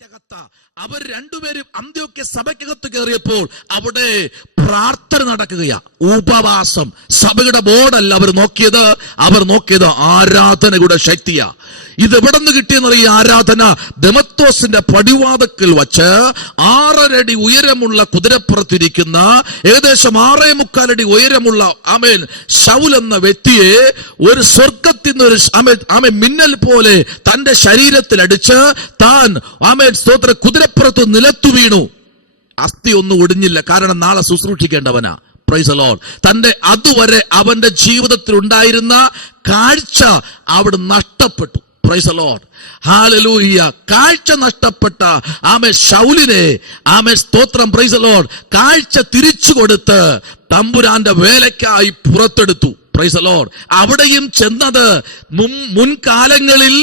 സഭയ്ക്കകത്ത് അവർ രണ്ടുപേരും അന്ത്യോക്യ സഭയ്ക്കകത്ത് കയറിയപ്പോൾ അവിടെ പ്രാർത്ഥന നടക്കുകയാ, ഉപവാസം. സഭയുടെ ബോർഡല്ല അവർ നോക്കിയത് ആരാധനയുടെ ശക്തിയാ. ഇത് എവിടെ നിന്ന് കിട്ടിയെന്ന് ഈ ആരാധന? ദമസ്കോസിന്റെ പടിവാതിക്കൽ വച്ച് 6.5 അടി ഉയരമുള്ള കുതിരപ്പുറത്തിരിക്കുന്ന ഏകദേശം 6.25 അടി ഉയരമുള്ള ശൗൽ എന്ന വ്യക്തിയെ ഒരു സ്വർഗത്തിൽ നിന്ന് മിന്നൽ പോലെ തന്റെ ശരീരത്തിൽ അടിച്ച് താൻ സ്തോത്ര കുതിരപ്പുറത്ത് നിലത്തു വീണു. അസ്ഥി ഒന്നും ഒടിഞ്ഞില്ല, കാരണം നാളെ ശുശ്രൂഷിക്കേണ്ടവനാ. Price the Lord. തന്റെ അതുവരെ അവന്റെ ജീവിതത്തിൽ ഉണ്ടായിരുന്ന കാഴ്ച അവിടെ നഷ്ടപ്പെട്ടു. Price the Lord. ഹല്ലേലൂയ. കാഴ്ച നഷ്ടപ്പെട്ട ശൗലിനെ സ്തോത്രം, പ്രൈസ് ദി ലോർഡ്, കാഴ്ച തിരിച്ചു കൊടുത്ത് തമ്പുരാന്റെ വേലയ്ക്കായി പുറത്തെടുത്തു. Price the Lord. അവിടെയും ചെന്നത് മുൻകാലങ്ങളിൽ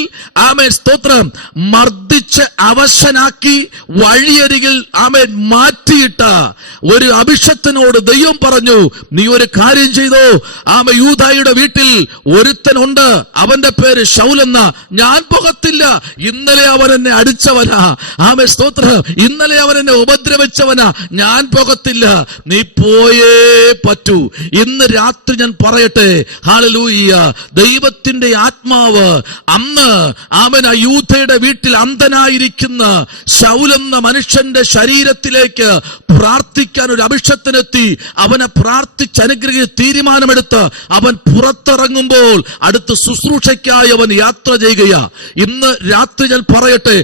സ്തോത്രം മർദ്ദിച്ച് അവശനാക്കി വഴിയരികിൽ മാറ്റിയിട്ട ഒരു അഭിഷക്തനോട് ദൈവം പറഞ്ഞു, നീ ഒരു കാര്യം ചെയ്തോ, യൂദായുടെ വീട്ടിൽ ഒരുത്തനുണ്ട്, അവന്റെ പേര് ശൗലെന്ന. ഞാൻ പോകത്തില്ല. ഇന്നലെ അവൻ എന്നെ അടിച്ചവനാ. സ്തോത്രം. ഇന്നലെ അവൻ എന്നെ ഉപദ്രവിച്ചവനാ. ഞാൻ പോകത്തില്ല. നീ പോയേ പറ്റൂ. ഇന്ന് രാത്രി ഞാൻ പറയട്ടെ, ഹല്ലേലൂയ, ദൈവത്തിന്റെ ആത്മാവ് അന്ന് യൂദയുടെ വീട്ടിൽ അന്ധനായിരിക്കുന്ന ശൗലെന്ന മനുഷ്യന്റെ ശരീരത്തിലേക്ക് പ്രാർത്ഥിക്കാൻ ഒരു അഭിഷക്തനെത്തി. അവനെ പ്രാർത്ഥിച്ച് അനുഗ്രഹിച്ച് തീരുമാനമെടുത്ത് അവൻ പുറത്തിറങ്ങുമ്പോൾ അടുത്ത ശുശ്രൂഷയ്ക്കായി അവൻ യാത്ര ചെയ്യുകയാ. ഇന്ന് രാത്രി ഞാൻ പറയട്ടെ,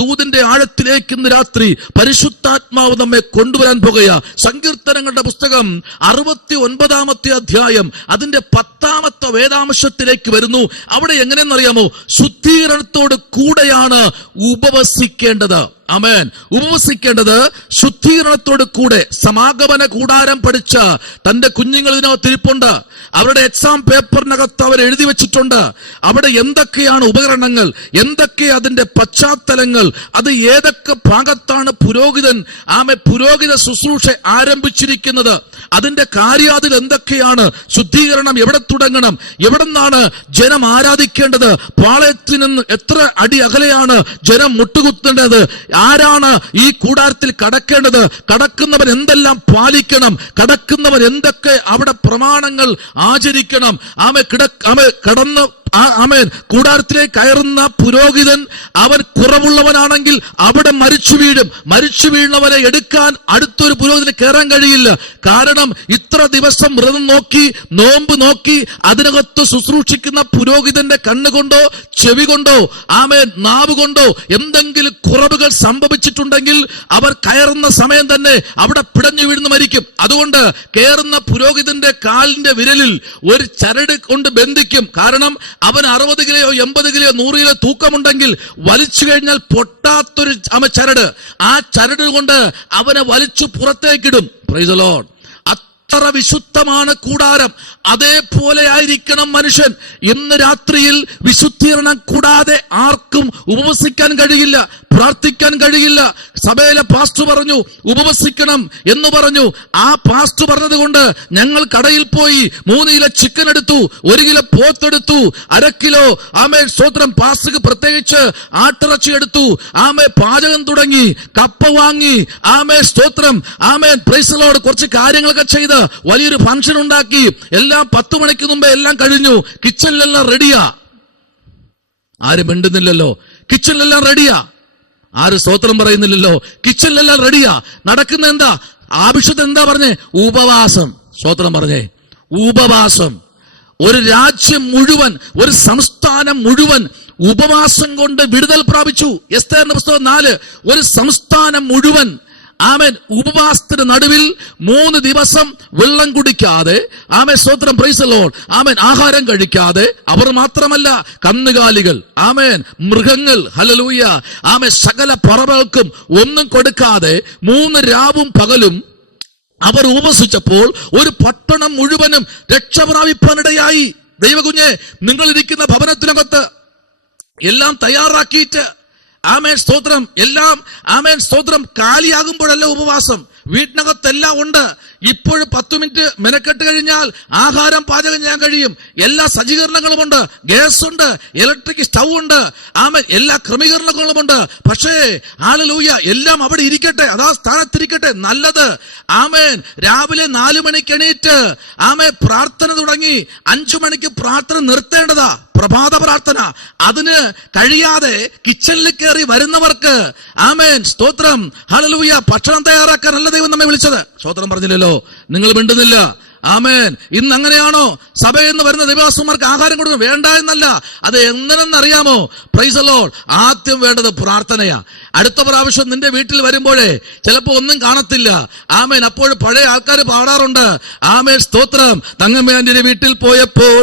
ദൂതിന്റെ ആഴത്തിലേക്ക് ഇന്ന് രാത്രി പരിശുദ്ധാത്മാവ് നമ്മെ കൊണ്ടുവരാൻ പോകുകയാ. സങ്കീർത്തനങ്ങളുടെ പുസ്തകം 69-ാമത്തെ അധ്യായം അതിന്റെ 10-ാമത്തെ വേദാംശത്തിലേക്ക് വരുന്നു. അവിടെ എങ്ങനെയെന്നറിയാമോ? ശുദ്ധീകരണത്തോട് കൂടെയാണ് ഉപവസിക്കേണ്ടത്. ആമേൻ. ഉപവസിക്കേണ്ടത് ശുദ്ധീകരണത്തോട് കൂടെ. സമാഗമന കൂടാരം പഠിച്ച തന്റെ കുഞ്ഞുങ്ങൾ ഇതിനകത്ത് ഇരിപ്പുണ്ട്. അവരുടെ എക്സാം പേപ്പറിനകത്ത് അവർ എഴുതി വെച്ചിട്ടുണ്ട്. അവിടെ എന്തൊക്കെയാണ് ഉപകരണങ്ങൾ, എന്തൊക്കെ അതിന്റെ പശ്ചാത്തലങ്ങൾ, അത് ഏതൊക്കെ ഭാഗത്താണ് പുരോഹിത ശുശ്രൂഷ ആരംഭിച്ചിരിക്കുന്നത്, അതിന്റെ കാര്യാതിൽ എന്തൊക്കെയാണ്, ശുദ്ധീകരണം എവിടെ തുടങ്ങണം, എവിടെ നിന്നാണ് ജനം ആരാധിക്കേണ്ടത്, പാളയത്തിൽ നിന്ന് എത്ര അടി അകലെയാണ് ജനം മുട്ടുകുത്തേണ്ടത്, ആരാണ് ഈ കൂടാരത്തിൽ കടക്കേണ്ടത്, കടക്കുന്നവൻ എന്തെല്ലാം പാലിക്കണം, കടക്കുന്നവൻ എന്തൊക്കെ അവിടെ പ്രമാണങ്ങൾ ആചരിക്കണം. കടന്ന് കൂടാരത്തിലേക്ക് കയറുന്ന പുരോഹിതൻ അവൻ കുറവുള്ളവനാണെങ്കിൽ അവിടെ മരിച്ചു വീഴും. മരിച്ചു വീഴുന്നവരെ എടുക്കാൻ അടുത്തൊരു പുരോഹിതന് കയറാൻ കഴിയില്ല. കാരണം ഇത്ര ദിവസം വ്രതം നോക്കി, നോമ്പ് നോക്കി, അതിനകത്ത് ശുശ്രൂഷിക്കുന്ന പുരോഹിതന്റെ കണ്ണുകൊണ്ടോ ചെവി കൊണ്ടോ നാവ് കൊണ്ടോ എന്തെങ്കിലും കുറവുകൾ സംഭവിച്ചിട്ടുണ്ടെങ്കിൽ അവർ കയറുന്ന സമയം തന്നെ അവിടെ പിടഞ്ഞു വീഴുന്ന മരിക്കും. അതുകൊണ്ട് കയറുന്ന പുരോഹിതന്റെ കാലിന്റെ വിരലിൽ ഒരു ചരട് കൊണ്ട് ബന്ധിക്കും. കാരണം അവൻ 60 കിലോയോ 80 കിലോയോ 100 കിലോ തൂക്കമുണ്ടെങ്കിൽ വലിച്ചു കഴിഞ്ഞാൽ പൊട്ടാത്തൊരു ചരട്, ആ ചരട് കൊണ്ട് അവനെ വലിച്ചു പുറത്തേക്കിടും. Price the Lord. അത്ര വിശുദ്ധമാണ് കൂടാരം. അതേപോലെ ആയിരിക്കണം മനുഷ്യൻ. ഇന്ന് രാത്രിയിൽ വിശുദ്ധീകരണം കൂടാതെ ആർക്കും ഉപവസിക്കാൻ കഴിയില്ല, പ്രാർത്ഥിക്കാൻ കഴിയില്ല. സഭയിലെ പാസ്റ്റർ പറഞ്ഞു ഉപവസിക്കണം എന്ന് പറഞ്ഞു. ആ പാസ്റ്റർ പറഞ്ഞത് കൊണ്ട് ഞങ്ങൾ കടയിൽ പോയി 3 കിലോ ചിക്കൻ എടുത്തു, 1 കിലോ പോത്തെടുത്തു, 1/2 കിലോ സ്വത്രം പാസ്റ്റർക്ക് പ്രത്യേകിച്ച് ആട്ടിറച്ചി എടുത്തു, പാചകം തുടങ്ങി, കപ്പ വാങ്ങി, സ്തോത്രം, പ്രൈസ് ദി ലോർഡ്, കുറച്ച് കാര്യങ്ങളൊക്കെ ചെയ്ത് വലിയൊരു ഫംഗ്ഷൻ ഉണ്ടാക്കി. എല്ലാം 10 മണിക്ക് മുമ്പേ എല്ലാം കഴിഞ്ഞു. കിച്ചണിലെല്ലാം റെഡിയാ. ആരും മിണ്ടുന്നില്ലല്ലോ. കിച്ചണിലെല്ലാം റെഡിയാ. ആരും സ്തോത്രം പറയുന്നില്ലല്ലോ. കിച്ചണിലെല്ലാം റെഡിയാ. നടക്കുന്ന എന്താ? ആവശ്യത്തെ എന്താ പറഞ്ഞേ? ഉപവാസം. സ്തോത്രം പറഞ്ഞേ, ഉപവാസം. ഒരു രാജ്യം മുഴുവൻ, ഒരു സംസ്ഥാനം മുഴുവൻ ഉപവാസം കൊണ്ട് വിടുതൽ പ്രാപിച്ചു. എസ്തേറിന്റെ പുസ്തകം 4. ഒരു സംസ്ഥാനം മുഴുവൻ ഉപവാസത്തിന് നടുവിൽ 3 ദിവസം വെള്ളം കുടിക്കാതെ, സ്തോത്രം, പ്രൈസ് ദി ലോർഡ്, ആഹാരം കഴിക്കാതെ. അവർ മാത്രമല്ല, കന്നുകാലികൾ, മൃഗങ്ങൾ, ഹല്ലേലൂയ, സകല പറവകൾക്കും ഒന്നും കൊടുക്കാതെ 3 രാവും പകലും അവർ ഉപവസിച്ചപ്പോൾ ഒരു പട്ടണം മുഴുവനും രക്ഷപ്രാപിപ്പാനിടയായി. ദൈവകുഞ്ഞെ, നിങ്ങൾ ഇരിക്കുന്ന ഭവനത്തിനകത്ത് എല്ലാം തയ്യാറാക്കിയിട്ട് ആമേൻ സ്തോത്രം, എല്ലാം ആമേൻ സ്തോത്രം കാലിയാകുമ്പോഴല്ല ഉപവാസം. വീട്ടിനകത്തെല്ലാം ഉണ്ട്. ഇപ്പോഴും 10 മിനിറ്റ് മെനക്കെട്ട് കഴിഞ്ഞാൽ ആഹാരം പാചകം ചെയ്യാൻ കഴിയും. എല്ലാ സജ്ജീകരണങ്ങളുമുണ്ട്. ഗ്യാസ് ഉണ്ട്, ഇലക്ട്രിക് സ്റ്റൗ ഉണ്ട്, ആമേൻ എല്ലാ ക്രമീകരണങ്ങളുമുണ്ട്. പക്ഷേ ഹല്ലേലൂയ, എല്ലാം അവിടെ ഇരിക്കട്ടെ, അതാ സ്ഥാനത്തിരിക്കട്ടെ, നല്ലത്. ആമേൻ രാവിലെ 4 മണിക്ക് എണീറ്റ് ആമേൻ പ്രാർത്ഥന തുടങ്ങി 5 മണിക്ക് പ്രാർത്ഥന നിർത്തേണ്ടതാ, പ്രഭാത പ്രാർത്ഥന. അതിന് കഴിയാതെ കിച്ചണിൽ കയറി വരുന്നവർക്ക് ആമേൻ സ്തോത്രം ഹല്ലേലൂയ ഭക്ഷണം തയ്യാറാക്കാനല്ല ദൈവം നമ്മെ വിളിച്ചത്. സ്തോത്രം പറഞ്ഞില്ലല്ലോ, നിങ്ങൾ മിണ്ടുന്നില്ല. ആമേൻ. ഇന്ന് അങ്ങനെയാണോ? സഭയിൽ നിന്ന് വരുന്ന ദൈവദാസന്മാർക്ക് ആഹാരം കൊടുക്കണം? വേണ്ട എന്നല്ല. അത് എന്തിനെന്നറിയാമോ? Price the Lord. ആദ്യം വേണ്ടത് പ്രാർത്ഥനയാ. അടുത്ത പ്രാവശ്യം നിന്റെ വീട്ടിൽ വരുമ്പോഴേ ചിലപ്പോ ഒന്നും കാണത്തില്ല. ആമേൻ. അപ്പോൾ പഴയ ആൾക്കാർ പാടാറുണ്ട്, ആമേൻ സ്തോത്രം, തങ്ങമ്മേന്റെ വീട്ടിൽ പോയപ്പോൾ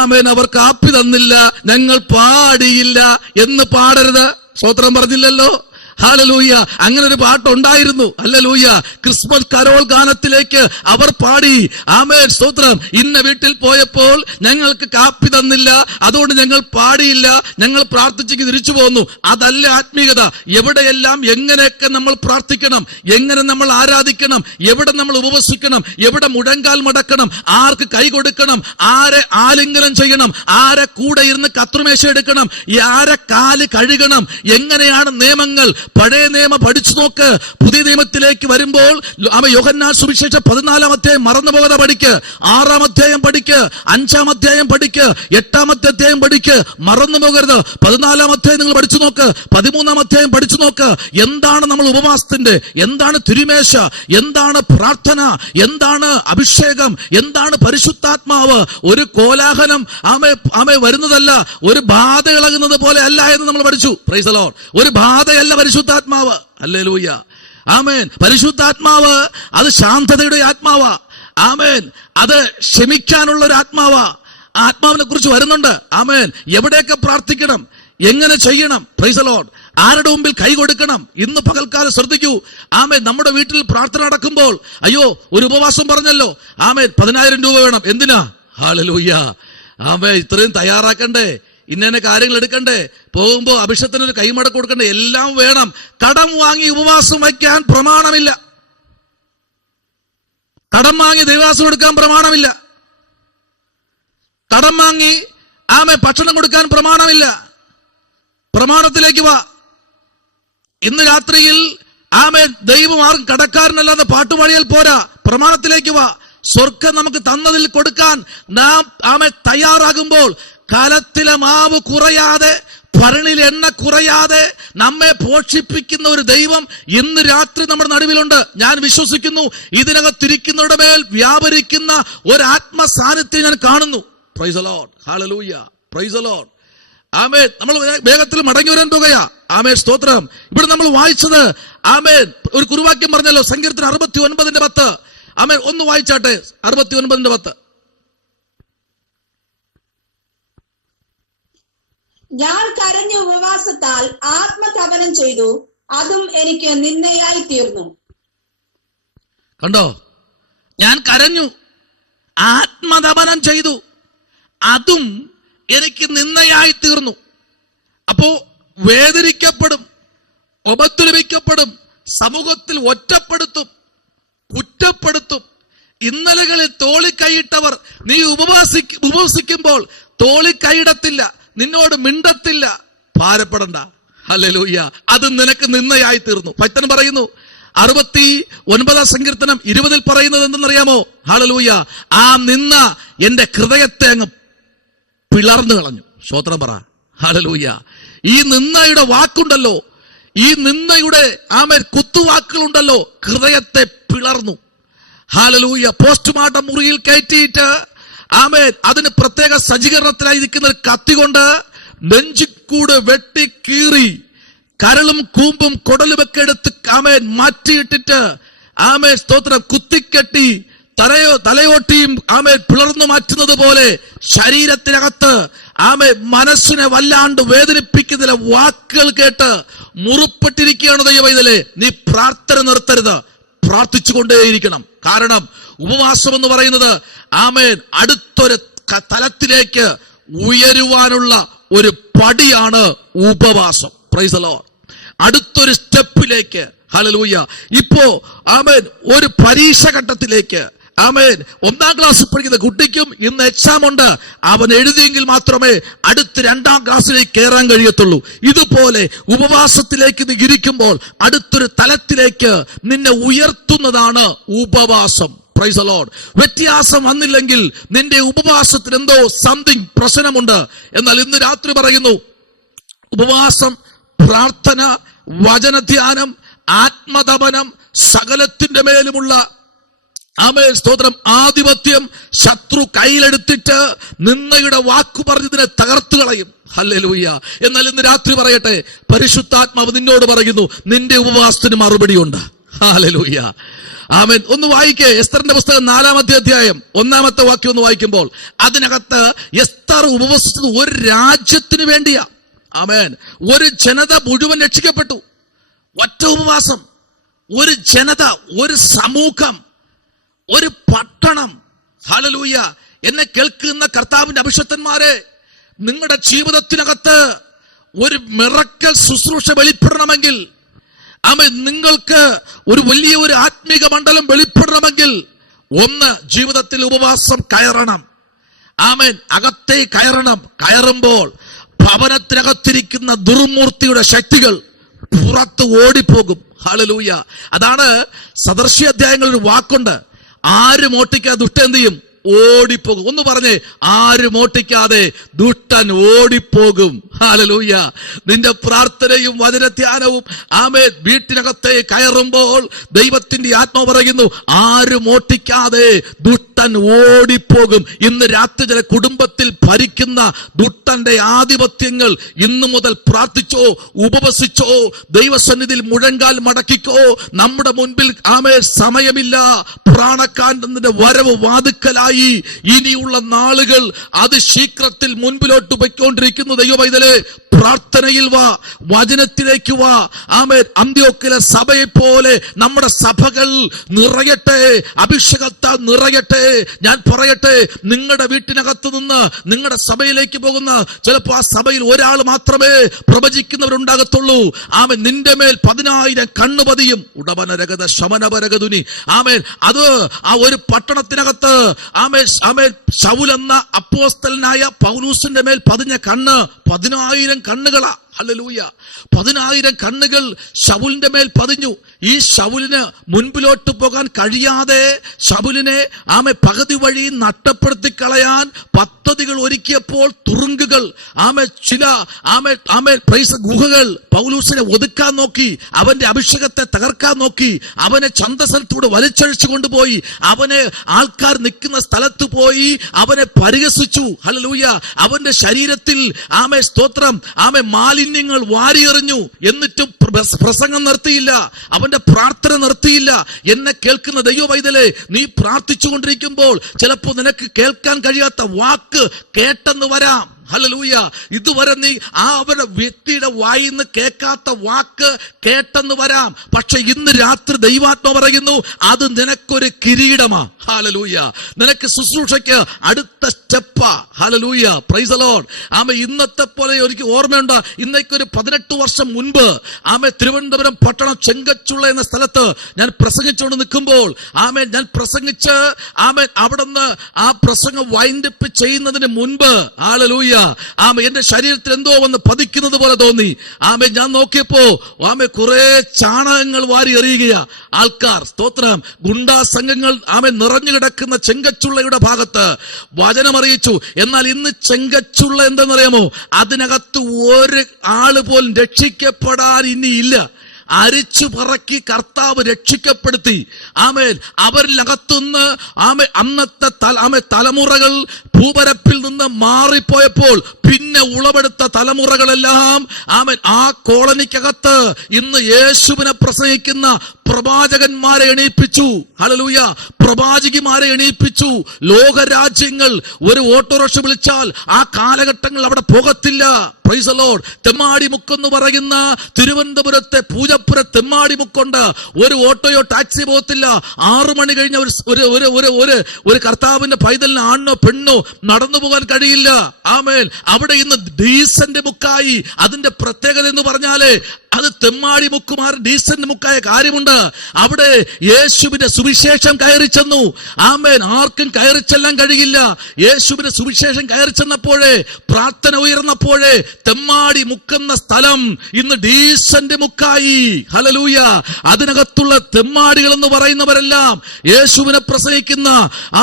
ആമേൻ അവർ കാപ്പി തന്നില്ല, ഞങ്ങൾ പാടിയില്ല എന്ന് പാടരുത്. സ്തോത്രം പറഞ്ഞില്ലല്ലോ. ഹല്ലേലൂയ. അങ്ങനെ ഒരു പാട്ടുണ്ടായിരുന്നു. ഹല്ലേലൂയ. ക്രിസ്മസ് കരോൾ ഗാനത്തിലേക്ക് അവർ പാടി, ആമേൻ സ്തോത്രം, ഇന്ന വീട്ടിൽ പോയപ്പോൾ ഞങ്ങൾക്ക് കാപ്പി തന്നില്ല, അതുകൊണ്ട് ഞങ്ങൾ പാടിയില്ല, ഞങ്ങൾ പ്രാർത്ഥിച്ചേക്ക് തിരിച്ചു പോന്നു. അതല്ല ആത്മീയത. എവിടെയെല്ലാം എങ്ങനെയൊക്കെ നമ്മൾ പ്രാർത്ഥിക്കണം, എങ്ങനെ നമ്മൾ ആരാധിക്കണം, എവിടെ നമ്മൾ ഉപവസിക്കണം, എവിടെ മുഴങ്കാൽ മടക്കണം, ആർക്ക് കൈ കൊടുക്കണം, ആരെ ആലിംഗനം ചെയ്യണം, ആരെ കൂടെ ഇരുന്ന് കത്രുമേശ എടുക്കണം, ആരെ കാല് കഴുകണം, എങ്ങനെയാണ് നിയമങ്ങൾ. പഴയ നിയമം പഠിച്ചു നോക്ക്. പുതിയ നിയമത്തിലേക്ക് വരുമ്പോൾ യോഹന്നാൻ സുവിശേഷം 14-ാം അധ്യായം മറന്നു പോകാതെ പഠിക്ക്, 6-ാം അധ്യായം പഠിക്ക്, 5-ാം അധ്യായം പഠിക്ക്, 8-ാമത്തെ അധ്യായം പഠിക്ക്, മറന്നു പോകരുത്. 14-ാം അധ്യായം നിങ്ങൾ പഠിച്ചു നോക്ക്, 13-ാം അധ്യായം പഠിച്ചു നോക്ക്. എന്താണ് നമ്മൾ ഉപവാസത്തിന്റെ, എന്താണ് തിരുമേശ, എന്താണ് പ്രാർത്ഥന, എന്താണ് അഭിഷേകം, എന്താണ് പരിശുദ്ധാത്മാവ്. ഒരു കോലാഹലം ആമേ വരുന്നതല്ല, ഒരു ബാധ ഇളകുന്നത് പോലെ അല്ല എന്ന് നമ്മൾ പഠിച്ചു. Price the Lord. ഒരു ബാധയല്ല പരിശുദ്ധാത്മാവ്. ഹല്ലേലൂയ. ആമേൻ. പരിശുദ്ധാത്മാവ് അത് ശാന്തതയുടെ ആത്മാവാ. ആമേൻ. അത് ക്ഷമിക്കാനുള്ള ഒരു ആത്മാവാ. ആത്മാവിനെ കുറിച്ച് വരുന്നുണ്ട്. ആമേൻ. എവിടെയൊക്കെ പ്രാർത്ഥിക്കണം, എങ്ങനെ ചെയ്യണം. Price the Lord. ആരുടെ മുമ്പിൽ കൈ കൊടുക്കണം. ഇന്ന് പകൽക്കാലം ശ്രദ്ധിക്കൂ. ആമേൻ. നമ്മുടെ വീട്ടിൽ പ്രാർത്ഥന നടക്കുമ്പോൾ അയ്യോ ഒരു ഉപവാസം പറഞ്ഞല്ലോ, ആമേൻ 10,000 രൂപ വേണം. എന്തിനാ? ഹല്ലേലൂയ. ആമേൻ. ഇത്രയും തയ്യാറാക്കണ്ടേ, ഇന്ന കാര്യങ്ങൾ എടുക്കണ്ടേ, പോകുമ്പോ അഭിഷേകത്തിനൊരു കൈമടക്ക് കൊടുക്കണ്ടേ, എല്ലാം വേണം. കടം വാങ്ങി ഉപവാസം വയ്ക്കാൻ പ്രമാണമില്ല. കടം വാങ്ങി ദൈവദാസം എടുക്കാൻ പ്രമാണമില്ല. കടം വാങ്ങി ആമേ ഭക്ഷണം കൊടുക്കാൻ പ്രമാണമില്ല. പ്രമാണത്തിലേക്ക് വാ. ഇന്ന് രാത്രിയിൽ ആമേ ദൈവം ആർക്കും കടക്കാരനല്ലാതെ പാട്ടുപാടിയാൽ പോരാ. പ്രമാണത്തിലേക്ക് വാ. സ്വർഗം നമുക്ക് തന്നതിൽ കൊടുക്കാൻ നാം ആമേ തയ്യാറാകുമ്പോൾ കലത്തിലെ മാവ് കുറയാതെ, ഭരണിൽ എണ്ണ കുറയാതെ നമ്മെ പോഷിപ്പിക്കുന്ന ഒരു ദൈവം ഇന്ന് രാത്രി നമ്മുടെ നടുവിലുണ്ട്. ഞാൻ വിശ്വസിക്കുന്നു ഇതിനകത്തിരിക്കുന്നവരുടെ മേൽ വ്യാപരിക്കുന്ന ഒരു ആത്മ സാന്നിധ്യം ഞാൻ കാണുന്നു. Praise the Lord. ഹല്ലേലൂയ. Praise the Lord. ആമേൻ. നമ്മൾ വേഗത്തിൽ മടങ്ങി വരാൻ പോകുകയാ. ആമേൻ സ്തോത്രം. ഇവിടെ നമ്മൾ വായിച്ചത് ആമേൻ ഒരു കുറുവാക്യം പറഞ്ഞല്ലോ, സങ്കീർത്തനം 69:10. ആമേൻ. ഒന്ന് വായിച്ചാട്ടെ, 69:10. ഞാൻ കരഞ്ഞ ഉപവാസത്താൽ ആത്മതപനം ചെയ്തു, അതും എനിക്ക് നിന്ദയായി തീർന്നു. കണ്ടോ? ഞാൻ കരഞ്ഞു, ആത്മതപനം ചെയ്തു, അതും എനിക്ക് നിന്ദയായി തീർന്നു. അപ്പോ വേദനിക്കപ്പെടും, ഉപദ്രവിക്കപ്പെടും, സമൂഹത്തിൽ ഒറ്റപ്പെടുത്തും, കുറ്റപ്പെടുത്തും. ഇന്നലകളിൽ തോളിക്കൈയിട്ടവർ നീ ഉപവസിക്കുമ്പോൾ തോളിക്കൈയിടത്തില്ല, നിന്നോട് മിണ്ടത്തില്ല. ഭാരപ്പെടണ്ട. ഹല്ലേലൂയ. അത് നിനക്ക് നിന്ദയായി തീർന്നു. ഭക്തൻ പറയുന്നു 69-ാം സങ്കീർത്തനം 20 പറയുന്നത് എന്തെന്നറിയാമോ? ഹല്ലേലൂയ. ആ നിന്ന എന്റെ ഹൃദയത്തെ അങ്ങ് പിളർന്നു കളഞ്ഞു. സ്തോത്രം പറ. ഹല്ലേലൂയ. ഈ നിന്നയുടെ വാക്കുണ്ടല്ലോ, ഈ നിന്നയുടെ ആമേൻ കുത്തുവാക്കുകളുണ്ടല്ലോ, ഹൃദയത്തെ പിളർന്നു. ഹല്ലേലൂയ. പോസ്റ്റ്മോർട്ടം മുറിയിൽ കയറ്റിയിട്ട് ആമേൻ അതിന് പ്രത്യേക സജ്ജീകരണത്തിലായി നിൽക്കുന്ന ഒരു കത്തി കൊണ്ട് നെഞ്ചിക്കൂട് വെട്ടി കീറി കരളും കൂമ്പും കൊടലുമൊക്കെ എടുത്ത് ആമേൻ മാറ്റിയിട്ടിട്ട് ആമേൻ സ്തോത്രം കുത്തിക്കെട്ടി തലയോട്ടിയും ആമേൻ പിളർന്നു മാറ്റുന്നത് പോലെ ശരീരത്തിനകത്ത് ആമേൻ മനസ്സിനെ വല്ലാണ്ട് വേദനിപ്പിക്കുന്ന വാക്കുകൾ കേട്ട് മുറിപ്പെട്ടിരിക്കുകയാണ് ദൈവമൈതലേ. നീ പ്രാർത്ഥന നിർത്തരുത്, പ്രാർത്ഥിച്ചുകൊണ്ടേയിരിക്കണം. കാരണം ഉപവാസം എന്ന് പറയുന്നത് ആമേൻ അടുത്തൊരു തലത്തിലേക്ക് ഉയരുവാനുള്ള ഒരു പടിയാണ് ഉപവാസം. Price the Lord. അടുത്തൊരു സ്റ്റെപ്പിലേക്ക്, ഹല്ലേലൂയ, ഇപ്പോ ആമേൻ ഒരു പരീക്ഷ ഘട്ടത്തിലേക്ക്, ആമേൻ 1ാം ക്ലാസ്സിൽ പഠിക്കുന്ന കുട്ടിക്കും ഇന്ന് എക്സാം ഉണ്ട്. അവൻ എഴുതിയെങ്കിൽ മാത്രമേ അടുത്ത 2ാം ക്ലാസ്സിലേക്ക് കയറാൻ കഴിയത്തുള്ളൂ. ഇതുപോലെ ഉപവാസത്തിലേക്ക് നീ ഇരിക്കുമ്പോൾ അടുത്തൊരു തലത്തിലേക്ക് നിന്നെ ഉയർത്തുന്നതാണ് ഉപവാസം. Price the Lord. വ്യത്യാസം വന്നില്ലെങ്കിൽ നിന്റെ ഉപവാസത്തിന് എന്തോ സംതിങ് പ്രശ്നമുണ്ട്. എന്നാൽ ഇന്ന് രാത്രി പറയുന്നു, ഉപവാസം, പ്രാർത്ഥന, വചനധ്യാനം, ആത്മതപനം, സകലത്തിന്റെ മേലുമുള്ള ആമേൻ സ്തോത്രം ആധിപത്യം ശത്രു കയ്യിലെടുത്തിട്ട് നിന്നയുടെ വാക്കു പറഞ്ഞതിനെ തകർത്തു കളയും. ഹല്ലേലൂയ. എന്നാൽ ഇന്ന് രാത്രി പറയട്ടെ, പരിശുദ്ധാത്മാവ് നിന്നോട് പറയുന്നു, നിന്റെ ഉപവാസത്തിന് മറുപടിയുണ്ട്. ഹല്ലേലൂയ. ആമേൻ. ഒന്ന് വായിക്കേ, എസ്തറിന്റെ പുസ്തകം 4-ാമത്തെ അധ്യായം 1-ാമത്തെ വാക്യം ഒന്ന് വായിക്കുമ്പോൾ അതിനകത്ത് എസ്തർ ഉപവസിച്ചത് ഒരു രാജ്യത്തിന് വേണ്ടിയാ. ആമേൻ. ഒരു ജനത മുഴുവൻ രക്ഷിക്കപ്പെട്ടു. ഒറ്റ ഉപവാസം. ഒരു ജനത, ഒരു സമൂഹം, ഒരു പട്ടണം. ഹല്ലേലൂയ. എന്നെ കേൾക്കുന്ന കർത്താവിന്റെ അഭിഷക്തന്മാരെ, നിങ്ങളുടെ ജീവിതത്തിനകത്ത് ഒരു മിറക്കൽ ശുശ്രൂഷ വെളിപ്പെടണമെങ്കിൽ, ആമേൻ, നിങ്ങൾക്ക് ഒരു വലിയ ഒരു ആത്മീക മണ്ഡലം വെളിപ്പെടണമെങ്കിൽ, ഒന്ന്, ജീവിതത്തിൽ ഉപവാസം കയറണം. ആമേൻ. അകത്തേ കയറണം. കയറുമ്പോൾ ഭവനത്തിനകത്തിരിക്കുന്ന ദുർമൂർത്തിയുടെ ശക്തികൾ പുറത്ത് ഓടിപ്പോകും. ഹല്ലേലൂയ. അതാണ് സദൃശ്യ അധ്യായങ്ങളിൽ ഒരു വാക്കുണ്ട്, ആരും ഓട്ടിക്കാതെ ദുഷ്ടൻ എന്ത് ചെയ്യും? ഓടിപ്പോകും. ഒന്ന് പറഞ്ഞേ, ആരും ഓട്ടിക്കാതെ ദുഷ്ടൻ ഓടിപ്പോകും. ഹല്ലേലൂയ. നിന്റെ പ്രാർത്ഥനയും വചനധ്യാനവും ആമേൻ വീട്ടിനകത്തെ കയറുമ്പോൾ ദൈവത്തിന്റെ ആത്മാവ് പറയുന്നു, ആരും ഓട്ടിക്കാതെ ദുഷ്ടൻ ഓടിപ്പോകും. ഇന്ന് രാത്രി ചില കുടുംബത്തിൽ ഭരിക്കുന്ന ദുഷ്ടന്റെ ആധിപത്യങ്ങൾ ഇന്നു മുതൽ പ്രാർത്ഥിച്ചോ, ഉപവസിച്ചോ, ദൈവസന്നിധിയിൽ മുഴങ്കാൽ മടക്കിക്കോ. നമ്മുടെ മുൻപിൽ ആമേൻ സമയമില്ല. പ്രാണക്കാരന്റെ വരവ് വാതുക്കലായി. ഇനിയുള്ള നാളുകൾ അതിശീഘ്രത്തിൽ മുൻപിലോട്ട് പോയിക്കൊണ്ടിരിക്കുന്നു. ദൈവമൈതലേ, പ്രാർത്ഥനയിൽ വാ, വചനത്തിലേക്ക് വാ. ആമേൻ. അന്ത്യോക്യയിലെ സഭയെ പോലെ നമ്മുടെ സഭകൾ നിറയട്ടെ, അഭിഷേകത്താൽ നിറയട്ടെ. ഞാൻ പറയട്ടെ, നിങ്ങളുടെ വീട്ടിനകത്ത് നിന്ന് നിങ്ങളുടെ സഭയിലേക്ക് പോകുന്ന ചിലപ്പോൾ ആ സഭയിൽ ഒരാൾ മാത്രമേ പ്രവചിക്കുന്നവരുണ്ടാകത്തുള്ളൂ. ആമേൻ. നിന്റെ മേൽ 10,000 കണ്ണു പതിയും. ഉടവനരഗത ശമനപരഗതുനി. ആമേൻ. അത് ആ ഒരു പട്ടണത്തിനകത്ത് ആമേൻ ആമേൻ ശൗൽ എന്ന അപ്പോസ്തലനായ പൗലൂസിന്റെ മേൽ പതിഞ്ഞ കണ്ണ് 10,000 കണ്ണുകളാ. ഹല്ലേലൂയ. 10,000 കണ്ണുകൾ ശൗലിന്റെ മേൽ പതിഞ്ഞു. ഈ ശൗലിന് മുൻപിലോട്ട് പോകാൻ കഴിയാതെ ശൗലിനെ പകുതി വഴി നഷ്ടപ്പെടുത്തി കളയാൻ പദ്ധതികൾ ഒരുക്കിയപ്പോൾ തുറുങ്കുകൾ, ചില ഗുഹകൾ പൗലൂസിനെ ഒതുക്കാൻ നോക്കി, അവന്റെ അഭിഷേകത്തെ തകർക്കാൻ നോക്കി, അവനെ ചന്തസ്ഥലത്തൂടെ വലിച്ചഴിച്ചു കൊണ്ടുപോയി, അവനെ ആൾക്കാർ നിൽക്കുന്ന സ്ഥലത്ത് പോയി അവനെ പരിഹസിച്ചു. ഹല്ലേലൂയ. അവന്റെ ശരീരത്തിൽ സ്തോത്രം മാലിന്യങ്ങൾ വാരിയെറിഞ്ഞു. എന്നിട്ടും പ്രസംഗം നിർത്തിയില്ല, അവന്റെ പ്രാർത്ഥന നിർത്തിയില്ല. എന്നെ കേൾക്കുന്ന ദൈവവൈതലേ, നീ പ്രാർത്ഥിച്ചുകൊണ്ടിരിക്കുമ്പോൾ ചിലപ്പോൾ നിനക്ക് കേൾക്കാൻ കഴിയാത്ത വാക്ക് കേട്ടെന്ന് വരാം. ഹല്ലേലൂയ. ഇതുവരെ നീ അവരുടെ വ്യക്തിയുടെ വായിന്ന് കേൾക്കാത്ത വാക്ക് കേട്ടെന്ന് വരാം. പക്ഷെ ഇന്ന് രാത്രി ദൈവാത്മാവ് പറയുന്നു, അത് നിനക്കൊരു കിരീടമാ. ഹല്ലേലൂയ. നിനക്ക് ശുശ്രൂഷയ്ക്ക് അടുത്ത സ്റ്റെപ്പാ. ഹല്ലേലൂയ. Praise the Lord. ഇന്നത്തെ പോലെ എനിക്ക് ഓർമ്മയുണ്ട്, ഇന്നേക്കൊരു 18 വർഷം മുൻപ് തിരുവനന്തപുരം പട്ടണം ചെങ്കച്ചുള്ള എന്ന സ്ഥലത്ത് ഞാൻ പ്രസംഗിച്ചുകൊണ്ട് നിൽക്കുമ്പോൾ ഞാൻ പ്രസംഗിച്ച് അവിടുന്ന് ആ പ്രസംഗം വൈൻഡപ്പ് ചെയ്യുന്നതിന് മുൻപ് ഹല്ലേലൂയ എന്റെ ശരീരത്തിൽ എന്തോ വന്ന് പതിക്കുന്നത് പോലെ തോന്നി. ഞാൻ നോക്കിയപ്പോ കുറെ ചാണകങ്ങൾ വാരി എറിയുകയാ ആൾക്കാർ. സ്തോത്രം. ഗുണ്ടാ സംഘങ്ങൾ നിറഞ്ഞു കിടക്കുന്ന ചെങ്കച്ചുള്ളയുടെ ഭാഗത്ത് വചനമറിയിച്ചു. എന്നാൽ ഇന്ന് ചെങ്കച്ചുള്ള എന്തെന്നറിയാമോ? അതിനകത്ത് ഒരു ആള് പോലും രക്ഷിക്കപ്പെടാൻ ഇനിയില്ല. അരിച്ചു പറക്കി കർത്താവ് രക്ഷിക്കപ്പെടുത്തി. അവരിനകത്തുനിന്ന് അന്നത്തെ തലമുറകൾ ഭൂപരപ്പിൽ നിന്ന് മാറിപ്പോയപ്പോൾ പിന്നെ ഉളവെടുത്ത തലമുറകളെല്ലാം ആ കോളനിക്കകത്ത് ഇന്ന് യേശുവിനെ പ്രസംഗിക്കുന്ന പ്രവാചകന്മാരെ എണീപ്പിച്ചു. ഹല്ലേലൂയ. പ്രവാചകിമാരെ എണീപ്പിച്ചു. ലോകരാജ്യങ്ങൾ ഒരു ഓട്ടോറിക്ഷ വിളിച്ചാൽ ആ കാലഘട്ടങ്ങൾ അവിടെ പോകത്തില്ല. Price the Lord. തെമ്മാടിമുക്കെന്ന് പറയുന്ന തിരുവനന്തപുരത്തെ പൂജപ്പുര തെമ്മാടിമുക്കുണ്ട്. ഒരു ഓട്ടോയോ ടാക്സി പോകത്തില്ല. 6 മണി കഴിഞ്ഞ ഒരു കർത്താവിന്റെ പൈതലിന് ആണോ പെണ്ണോ നടന്നു പോകാൻ കഴിയില്ല. ആമേൻ. അവിടെ ഇന്ന് ഡീസന്റ് മുക്കായി. അതിന്റെ പ്രത്യേകത എന്ന് പറഞ്ഞാല് അത് തെമ്മാടി മുക്കുമാരൻ ഡീസന്റ് മുക്കായ കാര്യമുണ്ട്. അവിടെ യേശുവിന്റെ സുവിശേഷം കയറി ചെന്നു. ആമേൻ. ആർക്കും കയറി ചെല്ലാൻ കഴിയില്ല. യേശുവിന്റെ സുവിശേഷം കയറി ചെന്നപ്പോഴേ, പ്രാർത്ഥന ഉയർന്നപ്പോഴേ, തെമ്മാടി മുക്കുന്ന സ്ഥലം ഇന്ന് ഡീസന്റ് മുക്കായി. ഹല്ലേലൂയ. അതിനകത്തുള്ള തെമ്മാടികൾ എന്ന് പറയുന്നവരെല്ലാം യേശുവിനെ പ്രസംഗിക്കുന്ന,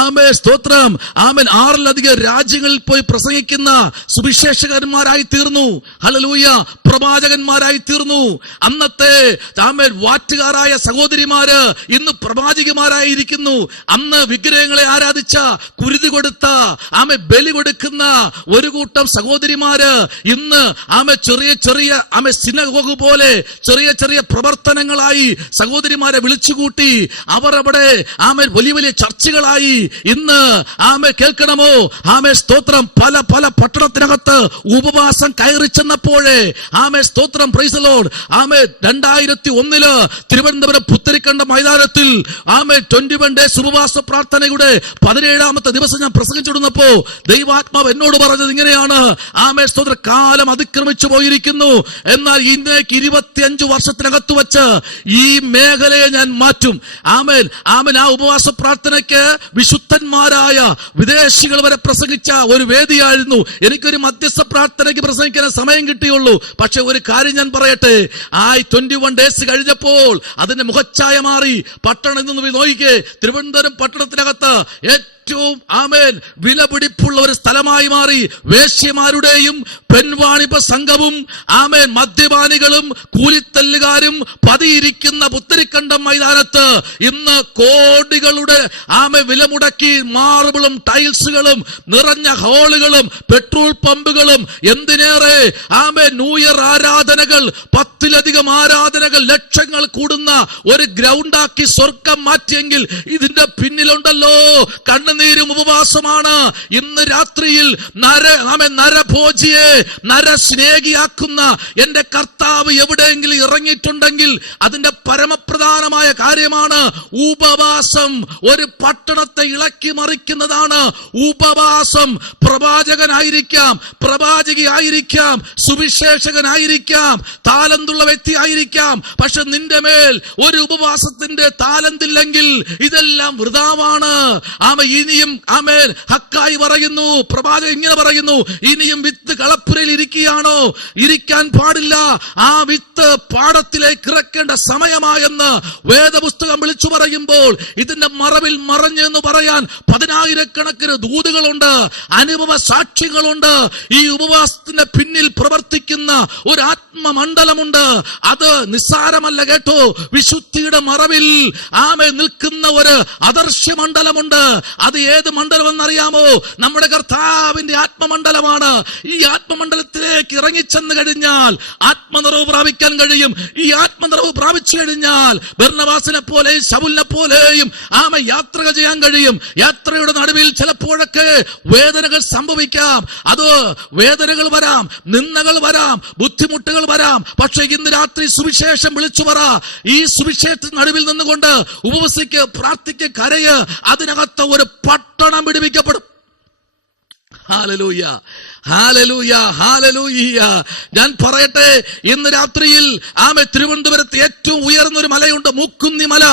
ആമേൻ, സ്തോത്രം, ആമേൻ, 6-ലധികം രാജ്യങ്ങളിൽ പോയി പ്രസംഗിക്കുന്ന സുവിശേഷകന്മാരായി തീർന്നു. ഹല്ലേലൂയ. പ്രവാചകന്മാരായി തീർന്നു. അന്നത്തെ, ആമേൻ, വാറ്റുകാരായ സഹോദരിമാര് ഇന്ന് പ്രവാചകന്മാരായിരിക്കുന്നു. അന്ന് വിഗ്രഹങ്ങളെ ആരാധിച്ച, കുരുതി കൊടുത്ത, ആമേൻ, ബലി കൊടുക്കുന്ന ഒരു കൂട്ടം സഹോദരിമാര് ഇന്ന്, ആമേൻ, ചെറിയ ചെറിയ, ആമേൻ, സിനഗോഗ് പോലെ ചെറിയ ചെറിയ പ്രവർത്തനങ്ങളായി സഹോദരിമാരെ വിളിച്ചുകൂട്ടി അവർ അവിടെ, ആമേൻ, വലിയ വലിയ ചർച്ചകളായി ഇന്ന്. ആമേൻ, കേൾക്കണമോ? ആമേൻ, സ്തോത്രം, പല പല പട്ടണത്തിനകത്ത് ഉപവാസം കയറി ചെന്നപ്പോഴേ, ആമേൻ, സ്തോത്രം, പ്രൈസ് ദി ലോർഡ്, ആമേൻ, 2001 തിരുവനന്തപുരം പുത്തരിക്കണ്ട മൈതാനത്തിൽ, ആമേൻ, 21 ഡേയ്സ് ഉപവാസ പ്രാർത്ഥനയുടെ 17ാമത്തെ ദിവസം ഞാൻ പ്രസംഗിച്ചിടുന്നപ്പോ ദൈവാത്മാവ് എന്നോട് പറഞ്ഞത് ഇങ്ങനെയാണ്: ആമേൻ, സ്തോത്രം, കാലം അതിക്രമിച്ചു പോയിരിക്കുന്നു, എന്നാൽ ഇന്നേക്ക് 25 വർഷത്തിനകത്ത് വെച്ച് ഈ മേഖലയെ ഞാൻ മാറ്റും. ആമേൻ, ആമേൻ. ആ ഉപവാസ പ്രാർത്ഥനയ്ക്ക് വിശുദ്ധന്മാരായ വിദേശികൾ വരെ പ്രസംഗിച്ച ഒരു വേദിയായിരുന്നു. എനിക്കൊരു മധ്യസ്ഥ പ്രാർത്ഥനയ്ക്ക് പ്രസംഗിക്കാൻ സമയം കിട്ടിയുള്ളൂ. പക്ഷെ ഒരു കാര്യം ഞാൻ പറയട്ടെ, 21 ഡേയ്സ് കഴിഞ്ഞപ്പോൾ അതിന്റെ മുഖച്ഛായ മാറി. പട്ടണം നിന്ന് നോക്കിക്കേ, തിരുവനന്തപുരം പട്ടണത്തിനകത്ത് ഏറ്റവും, ആമേൻ, വിലപിടിപ്പുള്ള ഒരു സ്ഥലമായി മാറി. വേശ്യമാരുടെയും പെൺവാണിഭ സംഘവും, ആമേൻ, മദ്യപാനികളും കൂലിത്തല്ലുകാരും പതിയിരിക്കുന്ന പുത്തരിക്കണ്ടം മൈതാനത്ത് ഇന്ന് കോടികളുടെ, ആമേൻ, വില മുടക്കി മാർബിളും ടൈൽസുകളും നിറഞ്ഞ ഹാളുകളും പെട്രോൾ പമ്പുകളും, എന്തിനേറെ, ആമേൻ, ന്യൂ ഇയർ ആരാധനകൾ, 10-ലധികം ആരാധനകൾ, ലക്ഷങ്ങൾ കൂടുന്ന ഒരു ഗ്രൗണ്ടാക്കി സ്വർഗം മാറ്റിയെങ്കിൽ ഇതിന്റെ പിന്നിലുണ്ടല്ലോ കണ്ണുനീരും ഉപവാസമാണ്. ഇന്ന് രാത്രിയിൽ നരഭോജിയെ നരസ്നേഹിയാക്കുന്ന എന്റെ കർത്താവ് എവിടെയെങ്കിലും ഇറങ്ങിയിട്ടുണ്ടെങ്കിൽ അതിന്റെ പരമപ്രധാനമായ കാര്യമാണ് ഉപവാസം. ഒരു പട്ടണത്തെ ഇളക്കി മറിക്കുന്നതാണ് ഉപവാസം. പ്രവാചകനായിരിക്കാം, പ്രവാചകിയായിരിക്കാം, സുവിശേഷകനായിരിക്കാം, താലന്തുള്ള വ്യക്തി ആയിരിക്കാം. പക്ഷെ നിന്റെ മേൽ ഒരു ഉപവാസത്തിന്റെ താലന്തില്ലെങ്കിൽ ഇതെല്ലാം വൃഥാവാണ്. ഇനിയും, ആമേൻ, ഹക്കായി പറയുന്നു, പ്രവാചകൻ ഇങ്ങനെ പറയുന്നു: ഇനിയും വിത്ത് കളപ്പുരയിൽ ഇരിക്കുകയാണോ? ഇരിക്കാൻ പാടില്ല. ആ വിത്ത് പാടത്തിലേക്ക് ഇറക്കേണ്ട സമയമായെന്ന് വേദപുസ്തകം വിളിച്ചു പറയുമ്പോൾ ഇതിന്റെ മറവിൽ മറഞ്ഞു എന്ന് പറയാൻ 10,000-കണക്കിന് ദൂതുകളുണ്ട്, അനുഭവ സാക്ഷികളുണ്ട്. ഈ ഉപവാസത്തിന്റെ പിന്നിൽ പ്രവർത്തിക്കുന്ന ഒരു ആത്മമണ്ഡലമുണ്ട്. അത് നിസ്സാരമല്ല കേട്ടോ. വിശുദ്ധിയുടെ മറവിൽ, ആമേൻ, നിൽക്കുന്ന ഒരു അദർശ്യമണ്ഡലമുണ്ട്. അത് ഏത് മണ്ഡലം എന്നറിയാമോ? നമ്മുടെ കർത്താവിന്റെ ആത്മമണ്ഡലമാണ്. ഈ ആത്മമണ്ഡലത്തിലേക്ക് ഇറങ്ങിച്ചെന്ന് കഴിഞ്ഞാൽ ആത്മനിറവ് പ്രാപിക്കാൻ കഴിയും. ഈ ആത്മനിറവ് പ്രാപിച്ചു കഴിഞ്ഞാൽ ബർന്നബാസിനെ പോലെയും ശൗലിനെ പോലെയും, ആമേൻ, യാത്ര ചെയ്യാൻ കഴിയും. യാത്രയുടെ നടുവിൽ ചിലപ്പോഴൊക്കെ വേദനകൾ സംഭവിക്കാം. അത് വേദനകൾ വരാം, നിന്ദകൾ വരാം, ബുദ്ധിമുട്ടുകൾ വരാം. പക്ഷെ ഇന്ന് രാത്രി സുവിശേഷം വിളിച്ചു പറ. ഈ സുവിശേഷത്തിന് നടുവിൽ നിന്നുകൊണ്ട് ഉപവസിക്ക്, പ്രാർത്ഥിക്ക്, കരയ്. അതിനകത്ത് ഒരു പട്ടണം വിടുവിക്കപ്പെടും. Hallelujah, hallelujah, hallelujah. ഞാൻ പറയട്ടെ, ഇന്ന് രാത്രിയിൽ, ആമേൻ, തിരുവനന്തപുരത്ത് ഏറ്റവും ഉയർന്നൊരു മലയുണ്ട്, മുക്കുന്നി മല.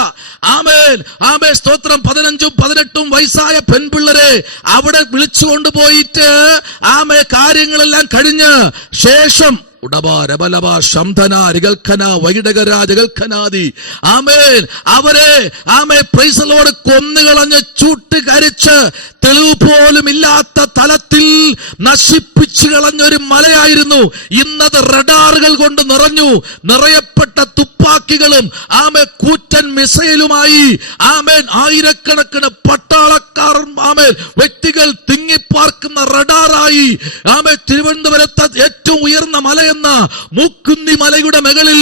ആമേൻ, ആമേൻ, സ്തോത്രം. 15-18 വയസ്സായ പെൺപിള്ളരെ അവിടെ വിളിച്ചുകൊണ്ട് പോയിട്ട്, ആമേൻ, കാര്യങ്ങളെല്ലാം കഴിഞ്ഞ് ശേഷം അവരെ, ആമേൻ, പ്രൈസ് ദി ലോർഡ്, കൊന്നുകളഞ്ഞ് ചൂട്ട് കരിച്ച് തെളിവ് പോലും ഇല്ലാത്ത തലത്തിൽ നശിപ്പിച്ചു കളഞ്ഞൊരു മലയായിരുന്നു. ഇന്നത് റഡാറുകൾ കൊണ്ട് നിറയപ്പെട്ട തുപ്പാക്കികളും, ആമേൻ, കൂറ്റൻ മിസൈലുമായി, ആമേൻ, ആയിരക്കണക്കിന് പട്ടാളക്കാരും, ആമേൻ, വ്യക്തികൾ തിങ്ങിപ്പാർക്കുന്ന റഡാറായി, ആമേൻ, തിരുവനന്തപുരത്ത് ഏറ്റവും ഉയർന്ന മലയെന്ന മുക്കുന്നി മലയുടെ മുകളിൽ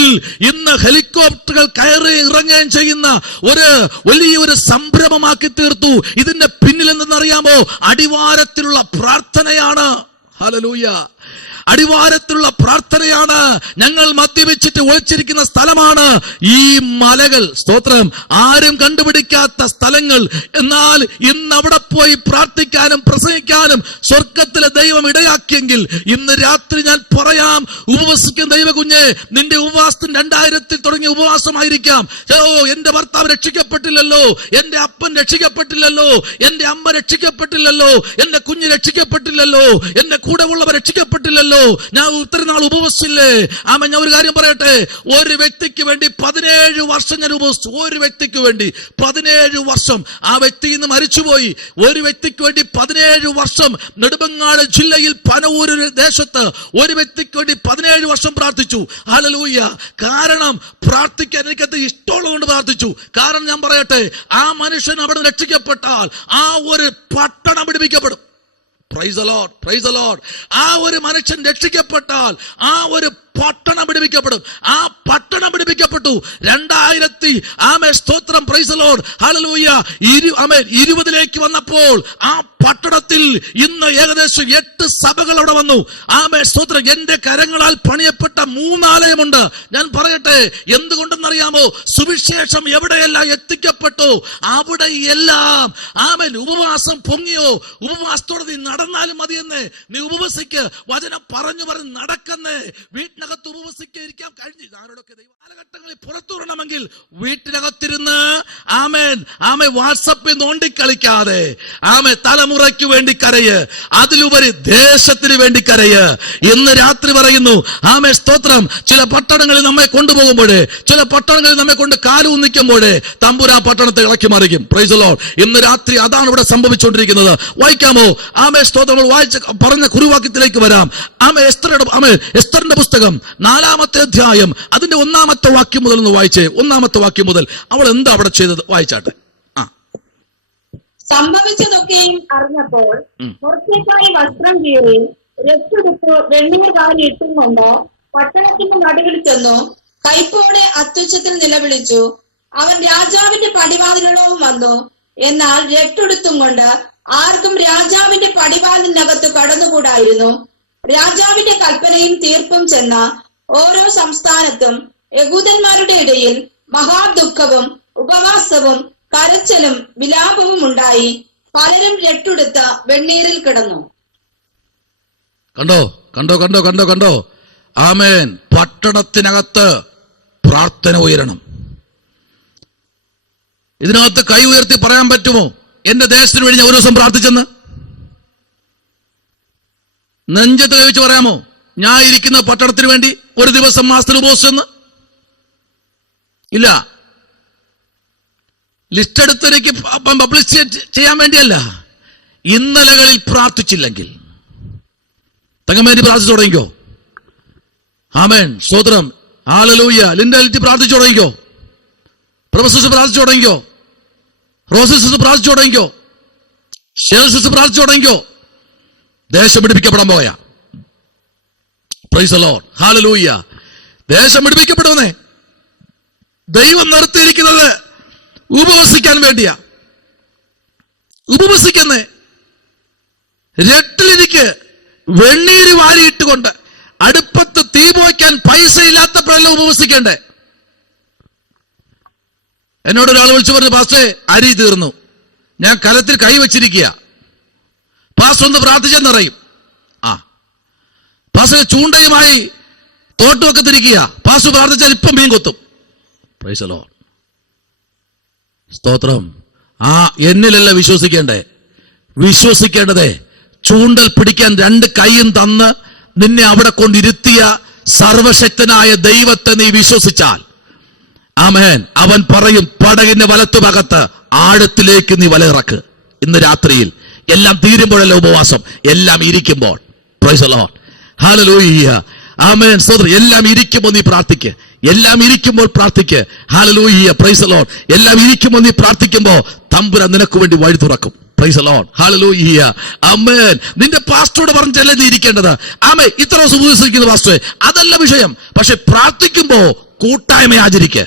ഇന്ന് ഹെലികോപ്റ്ററുകൾ കയറി ഇറങ്ങുകയും ചെയ്യുന്ന ഒരു വലിയൊരു സംരംഭമാക്കി തീർത്തു. ഇതിന്റെ പിന്നിൽ എന്തെന്നറിയാമോ? അടിവാരത്തിലുള്ള പ്രാർത്ഥനയാണ്. ഹല്ലേലൂയ. അടിവാരത്തിലുള്ള പ്രാർത്ഥനയാണ്. ഞങ്ങൾ മദ്യപിച്ചിട്ട് ഒളിച്ചിരിക്കുന്ന സ്ഥലമാണ് ഈ മലകൾ. സ്തോത്രം. ആരും കണ്ടുപിടിക്കാത്ത സ്ഥലങ്ങൾ. എന്നാൽ ഇന്ന് അവിടെ പോയി പ്രാർത്ഥിക്കാനും പ്രസംഗിക്കാനും സ്വർഗത്തിലെ ദൈവം ഇടയാക്കിയെങ്കിൽ ഇന്ന് രാത്രി ഞാൻ പറയാം, ഉപവസിക്കുന്ന ദൈവ കുഞ്ഞെ, നിന്റെ ഉപവാസത്തിന് 2000 തുടങ്ങിയ ഉപവാസമായിരിക്കാം. എന്റെ ഭർത്താവ് രക്ഷിക്കപ്പെട്ടില്ലല്ലോ, എന്റെ അപ്പൻ രക്ഷിക്കപ്പെട്ടില്ലല്ലോ, എന്റെ അമ്മ രക്ഷിക്കപ്പെട്ടില്ലല്ലോ, എന്റെ കുഞ്ഞ് രക്ഷിക്കപ്പെട്ടില്ലല്ലോ, എന്റെ കൂടെ ഉള്ളവർ രക്ഷിക്കപ്പെട്ടില്ലല്ലോ, ഞാൻ ഇത്രയും നാൾ ഉപവസിച്ചില്ലേ. ആമേൻ. ഞാൻ ഒരു കാര്യം പറയട്ടെ, ഒരു വ്യക്തിക്ക് വേണ്ടി 17 വർഷം ഞാൻ ഉപവസിച്ചു. ഒരു വ്യക്തിക്ക് വേണ്ടി 17 വർഷം. ആ വ്യക്തി ഇന്ന് മരിച്ചുപോയി. ഒരു വ്യക്തിക്ക് വേണ്ടി 17 വർഷം നെടുമങ്ങാട് ജില്ലയിൽ പനവൂര് ദേശത്ത് ഒരു വ്യക്തിക്ക് വേണ്ടി 17 വർഷം പ്രാർത്ഥിച്ചു. ഹല്ലേലൂയ. കാരണം പ്രാർത്ഥിക്കാൻ എനിക്കത് ഇഷ്ടമുള്ളതുകൊണ്ട് പ്രാർത്ഥിച്ചു. കാരണം ഞാൻ പറയട്ടെ, ആ മനുഷ്യൻ അവിടെ രക്ഷിക്കപ്പെട്ടാൽ ആ ഒരു പട്ടണം പിടിപ്പിക്കപ്പെടും. Praise the Lord, praise the Lord. ആ ഒരു മനുഷ്യൻ രക്ഷിക്കപ്പെട്ടാൽ ആ ഒരു പട്ടണം പിടിപ്പിക്കപ്പെടും. ആ പട്ടണം പിടിപ്പിക്കപ്പെട്ടു. 2000 സ്തോത്രം, പ്രൈസ് ദി ലോർഡ്, ഹല്ലേലൂയ. 20 വന്നപ്പോൾ ആ പട്ടണത്തിൽ ഇന്ന് ഏകദേശം 8 സഭകൾ അവിടെ വന്നു. സ്തോത്രം. എന്റെ കരങ്ങളാൽ പണിയപ്പെട്ട 3 ആലയമുണ്ട്. ഞാൻ പറയട്ടെ, എന്തുകൊണ്ടെന്നറിയാമോ? സുവിശേഷം എവിടെയെല്ലാം എത്തിക്കപ്പെട്ടു അവിടെയെല്ലാം ഉപവാസം പൊങ്ങിയോ. ഉപവാസത്തോടെ നീ നടന്നാലും മതിയെന്ന്. നീ ഉപവസിക്ക്, വചനം പറഞ്ഞു നടക്കുന്നേ. വീട്ടിനകത്ത് ഉപവസിക്കാൻ കഴിഞ്ഞു. ആരോടൊക്കെ കാലഘട്ടങ്ങളിൽ പുറത്തു വരണമെങ്കിൽ വീട്ടിനകത്തിരുന്ന് വാട്സപ്പിൽ നോണ്ടിക്കളിക്കാതെ തലമുറയ്ക്ക് വേണ്ടി കരയ്, അതിലുപരി ദേശത്തിന് വേണ്ടി കരയ്. ഇന്ന് രാത്രി പറയുന്നു, സ്തോത്രം. ചില പട്ടണങ്ങളിൽ നമ്മെ കൊണ്ടുപോകുമ്പോഴേ, ചില പട്ടണങ്ങളിൽ നമ്മെ കൊണ്ട് കാലൂന്നിക്കുമ്പോഴേ തമ്പുരാൻ പട്ടണത്തെ ഇളക്കി മറിക്കും. Price the Lord. ഇന്ന് രാത്രി അതാണ് ഇവിടെ സംഭവിച്ചുകൊണ്ടിരിക്കുന്നത്. വായിക്കാമോ? സ്തോത്രം. വായിച്ച പറഞ്ഞ കുറുവാക്യത്തിലേക്ക് വരാം. എസ്തറിന്റെ പുസ്തകം 4-ാമത്തെ അധ്യായം അതിന്റെ 1-ാമത്തെ വാക്യം മുതൽ ഒന്ന് വായിച്ചേ. 1-ാമത്തെ വാക്യം മുതൽ അവൾ എന്താ അവിടെ ചെയ്തത് വായിച്ചാട്ടെ. സംഭവിച്ചതൊക്കെയും അറിഞ്ഞപ്പോൾ പുറത്തേക്കായി വസ്ത്രം കീറി രക്ഷെടുത്ത് വെണ്ണീർ വാരി ഇട്ടും കൊണ്ട് പട്ടണത്തിന്റെ നടുവിൽ ചെന്നു കൈപ്പോടെ അത്യുച്ചത്തിൽ നിലവിളിച്ചു. അവൻ രാജാവിന്റെ പടിവാതിലോളം വന്നു. എന്നാൽ രട്ടെടുത്തും കൊണ്ട് ആർക്കും രാജാവിന്റെ പടിവാതിലിനകത്ത് കടന്നുകൂടായിരുന്നു. രാജാവിന്റെ കൽപ്പനയും തീർപ്പും ചെന്ന ഓരോ സംസ്ഥാനത്തും യഹൂദന്മാരുടെ ഇടയിൽ മഹാദുഃഖവും ഉപവാസവും കരച്ചിലും വിലാപവും ഉണ്ടായി. പലരും രട്ടെടുത്ത വെണ്ണീരിൽ കിടന്നു. കണ്ടോ കണ്ടോ കണ്ടോ കണ്ടോ കണ്ടോ. ആമേൻ. പട്ടണത്തിനകത്ത് പ്രാർത്ഥന ഉയരണം. ഇതിനകത്ത് കൈ ഉയർത്തി പറയാൻ പറ്റുമോ, എന്റെ ദേശത്തിന് വേണ്ടി ഞാൻ ഒരു ദിവസം പ്രാർത്ഥിച്ചെന്ന്? നെഞ്ചത്ത് കൈവച്ച് പറയാമോ, ഞാൻ ഇരിക്കുന്ന പട്ടണത്തിന് വേണ്ടി ഒരു ദിവസം മാസത്തിൽ ഉപവസിച്ചെന്ന്? ഇല്ല. ലിസ്റ്റ് എടുത്തൊരിക്ക് പബ്ലിസിറ്റി ചെയ്യാൻ വേണ്ടിയല്ല. ഇന്നലകളിൽ പ്രാർത്ഥിച്ചില്ലെങ്കിൽ തങ്ങമേരി പ്രാർത്ഥിച്ചു തുടങ്ങിക്കോ. ആമേൻ. സ്തോത്രം. ഹല്ലേലൂയ. ലിൻഡാലിറ്റി പ്രാർത്ഥിച്ചു തുടങ്ങിക്കോ. പ്രൊഫസർ പ്രാർത്ഥിച്ചു തുടങ്ങിക്കോ. റോസസ് പ്രാർത്ഥിച്ചു തുടങ്ങിക്കോ. ഷേൽസസ് പ്രാർത്ഥിച്ചു തുടങ്ങിക്കോ. ദേശം പിടിപ്പിക്കപ്പെടാൻ പോയ. Price the Lord. ഹല്ലേലൂയ. ദേശം പിടിപ്പിക്കപ്പെടുന്നേ. ദൈവം നിർത്തിയിരിക്കുന്നത് ഉപവസിക്കാൻ വേണ്ടിയാ. ഉപവസിക്കുന്നേ. രട്ടിലിരിക്ക് വെണ്ണീര് വാരിയിട്ടുകൊണ്ട് അടുപ്പത്ത് തീ പോയ്ക്കാൻ പൈസ ഇല്ലാത്തപ്പോഴല്ല ഉപവസിക്കണ്ടേ. എന്നോട് ഒരാൾ വിളിച്ചു പറഞ്ഞു, പാസ്റ്റേ അരി തീർന്നു, ഞാൻ കലത്തിൽ കൈ വച്ചിരിക്കുക, പാസ്റ്റർ ഒന്ന് പ്രാർത്ഥിച്ചെന്നറിയും. പാസ്റ്റർ ചൂണ്ടയുമായി തോട്ടുമൊക്കെ തിരിക്കുക, പാസ്റ്റർ പ്രാർത്ഥിച്ചാൽ ഇപ്പം മീൻ കൊത്തും. Praise the Lord. സ്തോത്രം. എന്നിലല്ല വിശ്വസിക്കേണ്ടതേ ചൂണ്ടൽ പിടിക്കാൻ 2 കൈയും തന്ന് നിന്നെ അവിടെ കൊണ്ടിരുത്തിയ സർവശക്തനായ ദൈവത്തെ നീ വിശ്വസിച്ചാൽ, ആമേൻ, അവൻ പറയും, പടകിന്റെ വലത്തുഭാഗത്ത് ആഴത്തിലേക്ക് നീ വലയിറക്ക്. ഇന്ന് രാത്രിയിൽ എല്ലാം തീരുമ്പോഴല്ല ഉപവാസം, എല്ലാം ഇരിക്കുമ്പോൾ. Price the Lord. ഹല്ലേലൂയ. ആമേൻ. സ്തോത്രം. എല്ലാം ഇരിക്കുമ്പോൾ നീ പ്രാർത്ഥിക്ക്. എല്ലാം ഇരിക്കുമ്പോൾ പ്രാർത്ഥിക്ക്. ഹല്ലേലൂയ. Praise the Lord. എല്ലാം ഇരിക്കുമ്പോൾ നീ പ്രാർത്ഥിക്കുമ്പോൾ തമ്പുരാൻ നിനക്ക് വേണ്ടി വഴി തുറക്കും. Price the Lord. ഹല്ലേലൂയ. ആമേൻ. നിന്റെ പാസ്റ്ററോട് പറഞ്ഞല്ല നീ ഇരിക്കേണ്ടത്. ആമേൻ. ഇത്ര ദിവസം ഉപവസിക്കുന്ന പാസ്റ്ററെ, അതല്ല വിഷയം. പക്ഷെ പ്രാർത്ഥിക്കുമ്പോ കൂട്ടായ്മ ആചരിക്ക്.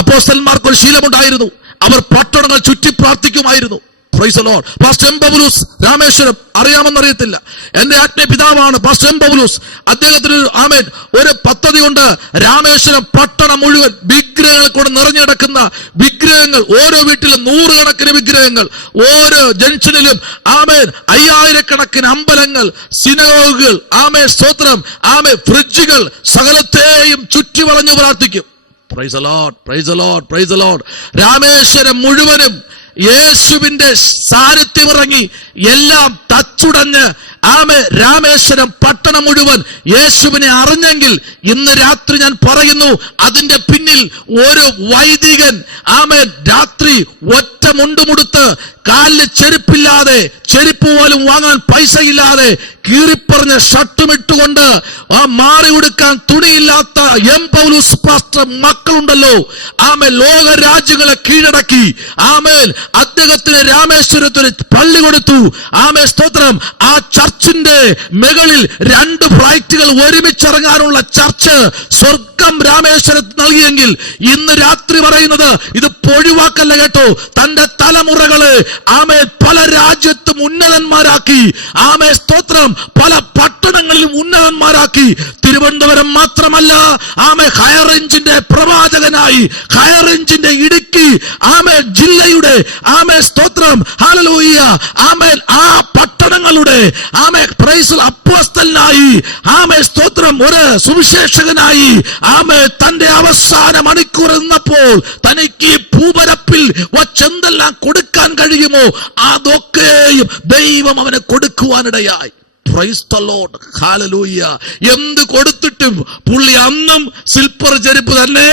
അപ്പോസ്തലന്മാർക്ക് ഒരു ശീലമുണ്ടായിരുന്നു. അവർ പട്ടണങ്ങൾ ചുറ്റി പ്രാർത്ഥിക്കുമായിരുന്നു. Praise the Lord. Pastor M Paulose Rameswaram അറിയാമെന്നറിയത്തില്ല, എന്റെ ആത്മീയ പിതാവാണ് പാസ്റ്റർ എം പൗലോസ്. അദ്ദേഹത്തിന് ആമേൻ ഒരു പദ്ധതി കൊണ്ട് രാമേശ്വരം പട്ടണം മുഴുവൻ വിഗ്രഹങ്ങൾ കൊണ്ട് നിറഞ്ഞു കിടക്കുന്ന വിഗ്രഹങ്ങൾ, ഓരോ വീട്ടിലും 100 കണക്കിന് വിഗ്രഹങ്ങൾ, ഓരോ ജംഗ്ഷനിലും ആമേൻ 5000 കണക്കിന് അമ്പലങ്ങൾ, സിനഗോഗുകൾ, ആമേൻ സ്തോത്രം, ആമേൻ ഫ്രിഡ്ജുകൾ, സകലത്തെയും ചുറ്റി വളഞ്ഞു പ്രാർത്ഥിക്കും. Price the Lord, praise the Lord, praise the Lord. Rameswaram മുഴുവനും യേശുവിന്റെ സാന്നിധ്യം ഇറങ്ങി എല്ലാം തച്ചുടഞ്ഞ് രാമേശ്വരം പട്ടണം മുഴുവൻ യേശുവിനെ അറിഞ്ഞെങ്കിൽ ഇന്ന് രാത്രി ഞാൻ പറയുന്നു, അതിന്റെ പിന്നിൽ ഒരു വൈദികൻ രാത്രി ഒറ്റ മുണ്ടുമുടുത്ത് കാലില് ചെരുപ്പില്ലാതെ, ചെരുപ്പ് പോലും വാങ്ങാൻ പൈസയില്ലാതെ, കീറിപ്പറഞ്ഞ ഷർട്ടുമിട്ടുകൊണ്ട് മാറി ഉടുക്കാൻ തുണിയില്ലാത്ത എം പൗലോസ് പാസ്റ്റർ മക്കളുണ്ടല്ലോ, ലോക രാജ്യങ്ങളെ കീഴടക്കി അദ്ദേഹത്തിന് രാമേശ്വരത്തിൽ പള്ളി കൊടുത്തു. സ്തോത്രം. ആ ചർച്ചിന്റെ മുകളിൽ 2 ഫ്ലൈറ്റുകൾ ഒരുമിച്ചിറങ്ങാനുള്ള ചർച്ച് സ്വർഗം രാമേശ്വരത്ത് നൽകിയെങ്കിൽ ഇന്ന് രാത്രി പറയുന്നത് ഇത് പൊഴിവാക്കല്ല കേട്ടോ. തന്റെ തലമുറകളെ പല രാജ്യത്തും ഉന്നതന്മാരാക്കി, സ്തോത്രം, പല പട്ടണങ്ങളിലും ഉന്നതന്മാരാക്കി. തിരുവനന്തപുരം മാത്രമല്ല, ഹൈറേഞ്ചിന്റെ പ്രവാചകനായി, ഹൈറേഞ്ചിന്റെ ഇടുക്കി ജില്ലയുടെ സ്തോത്രം, ഹല്ലേലൂയ, ആ പട്ടണങ്ങളുടെ അപ്പോസ്തലനായി, സ്തോത്രം, ഒരു സുവിശേഷകനായി തന്റെ അവസാന മണിക്കൂർ എന്നപ്പോൾ തനിക്ക് ഭൂപരപ്പിൽ വച്ചെന്തെല്ലാം കൊടുക്കാൻ കഴിയുമോ അതൊക്കെയും ദൈവം അവന് കൊടുക്കുവാനിടയായി. പ്രൈസ് ദി ലോർഡ്, ഹല്ലേലൂയ. എന്ത് കൊടുത്തിട്ടും പുള്ളി അന്നും സിൽപ്പർ ചെരുപ്പ് തന്നെ,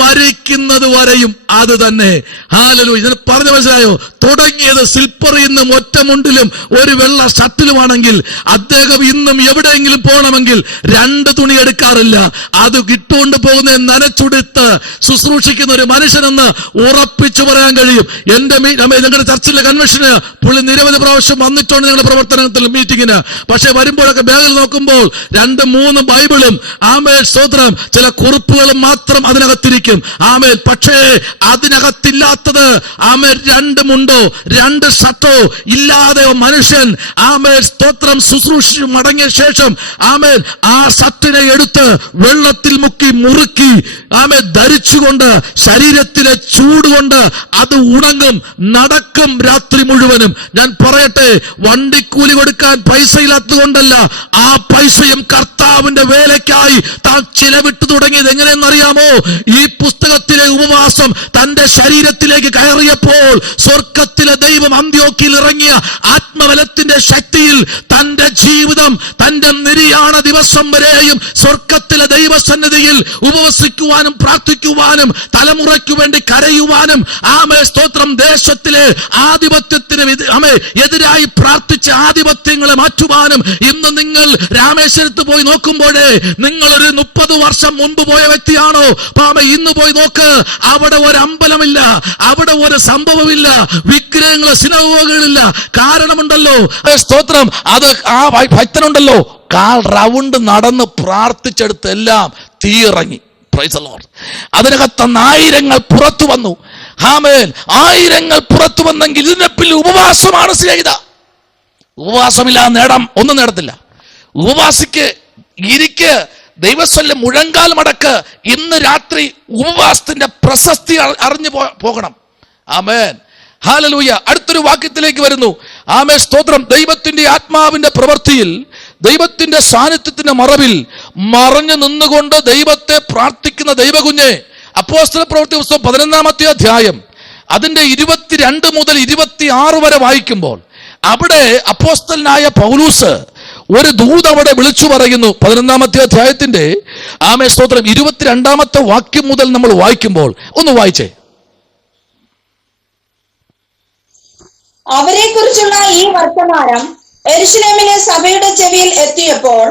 മരിക്കുന്നത് വരെയും അത് തന്നെ. ഹല്ലേലൂയ. ഞാൻ പറഞ്ഞ മനസ്സിലായോ? തുടങ്ങിയത് സിൽപ്പറിൽ നിന്നും ഒറ്റ മുണ്ടിലും ഒരു വെള്ള ഷർട്ടിലുമാണെങ്കിൽ അദ്ദേഹം ഇന്നും എവിടെയെങ്കിലും പോകണമെങ്കിൽ 2 തുണി എടുക്കാറില്ല. അത് ഇട്ടുകൊണ്ട് പോകുന്ന നനച്ചുടുത്ത് ശുശ്രൂഷിക്കുന്ന ഒരു മനുഷ്യനെന്ന് ഉറപ്പിച്ചു പറയാൻ കഴിയും. ഞങ്ങളുടെ ചർച്ചിലെ കൺവെൻഷന് പുള്ളി നിരവധി പ്രാവശ്യം വന്നിട്ടുണ്ട് ഞങ്ങളുടെ പ്രവർത്തനത്തിൽ മീറ്റിങ്ങിന്. പക്ഷെ വരുമ്പോഴൊക്കെ ബാഗിൽ നോക്കുമ്പോൾ 2-3 ബൈബിളും സ്തോത്രം ചില കുറിപ്പുകളും മാത്രം അതിനകത്തിരിക്കും. പക്ഷേ അതിനകത്തില്ലാത്തത് 2 മുണ്ടോ 2 ഷർട്ടോ ഇല്ലാതെ മനുഷ്യൻ സ്തോത്രം ശുശ്രൂഷിച്ചു മടങ്ങിയ ശേഷം ആ ഷർട്ടിനെ എടുത്ത് വെള്ളത്തിൽ മുക്കി മുറുക്കി ധരിച്ചുകൊണ്ട് ശരീരത്തിലെ ചൂടുകൊണ്ട് അത് ഉണങ്ങും, നടക്കും രാത്രി മുഴുവനും. ഞാൻ പറയട്ടെ, വണ്ടിക്കൂലി കൊടുക്കാൻ പൈസയില്ലാത്തത് കൊണ്ടല്ല, ആ പൈസയും കർത്താവിന്റെ വേലയ്ക്കായി താൻ ചിലവിട്ടു തുടങ്ങിയത് എങ്ങനെയെന്നറിയാമോ? ഈ പുസ്തകത്തിലെ ഉപവാസം തന്റെ ശരീരത്തിലേക്ക് കയറിയപ്പോൾ സ്വർഗത്തിലെ ദൈവം അന്ത്യോക്യയിൽ ഇറങ്ങിയ ആത്മബലത്തിന്റെ ശക്തിയിൽ തന്റെ ജീവിതം, തന്റെ നിര്യാണ ദിവസം വരെയും സ്വർഗത്തിലെ ദൈവസന്നിധിയിൽ ഉപവസിക്കുവാനും പ്രാർത്ഥിക്കുവാനും തലമുറയ്ക്കു വേണ്ടി കരയുവാനും സ്തോത്രം, ദേശത്തിലെ ആധിപത്യത്തിന് എതിരായി പ്രാർത്ഥിച്ച ആധിപത്യങ്ങളെ മാറ്റുവാനും. ഇന്ന് നിങ്ങൾ രാമേശ്വരത്ത് പോയി നോക്കുമ്പോഴേ നിങ്ങൾ ഒരു 30 വർഷം മുൻപ് പോയ വ്യക്തിയാണോ? ഇന്ന് പോയി നോക്ക്, അവിടെ ഒരു അമ്പലമില്ല, അവിടെ ഒരു സംഭവമില്ല, വിഗ്രഹങ്ങൾ, സിനഗോഗുകളില്ല. കാരണമുണ്ടല്ലോ, സ്തോത്രം, അത് ആ ഭക്തനുണ്ടല്ലോ, 1/4 റൗണ്ട് നടന്ന് പ്രാർത്ഥിച്ചെടുത്ത് എല്ലാം തീയിറങ്ങി. Price the Lord. അതിനകത്ത് 1000 പുറത്തു വന്നു. ആമേൻ. 1000 പുറത്തു വന്നെങ്കിൽ ഇതിന്റെ പിന്നിൽ ഉപവാസമാണ് സ്നേഹിത. ഉപവാസമില്ലാതെ ഒന്നും നേടത്തില്ല. ഉപവാസിക്ക് ഇരിക്ക്, ദൈവസ്ഥലിൽ മുഴങ്കാൽ മടക്ക്. ഇന്ന് രാത്രി ഉപവാസത്തിന്റെ പ്രശസ്തി അറിഞ്ഞു പോകണം. ആമേൻ, ഹല്ലേലൂയ. അടുത്തൊരു വാക്യത്തിലേക്ക് വരുന്നു. ആമേൻ, സ്തോത്രം. ദൈവത്തിന്റെ ആത്മാവിന്റെ പ്രവൃത്തിയിൽ, ദൈവത്തിന്റെ സാന്നിധ്യത്തിന്റെ മറവിൽ മറഞ്ഞു നിന്നുകൊണ്ട് ദൈവത്തെ പ്രാർത്ഥിക്കുന്ന ദൈവകുഞ്ഞെ, അപ്പോസ്തല പ്രവൃത്തി പുസ്തകം 11-ാമത്തെ അധ്യായം അതിന്റെ 22 മുതൽ 26 വരെ വായിക്കുമ്പോൾ അവിടെ അപ്പോസ്തലനായ പൗലൂസ് ഒരു ദൂത് അവിടെ വിളിച്ചു പറയുന്നു. 11-ാമത്തെ അധ്യായത്തിന്റെ സ്തോത്രം 22-ാമത്തെ വാക്യം മുതൽ നമ്മൾ വായിക്കുമ്പോൾ ഒന്ന് വായിച്ചേ. അവരെ കുറിച്ചുള്ള ഈ വർത്തമാനം യെരൂശലേമിലെ സഭയുടെ ചെവിയിൽ എത്തിയപ്പോൾ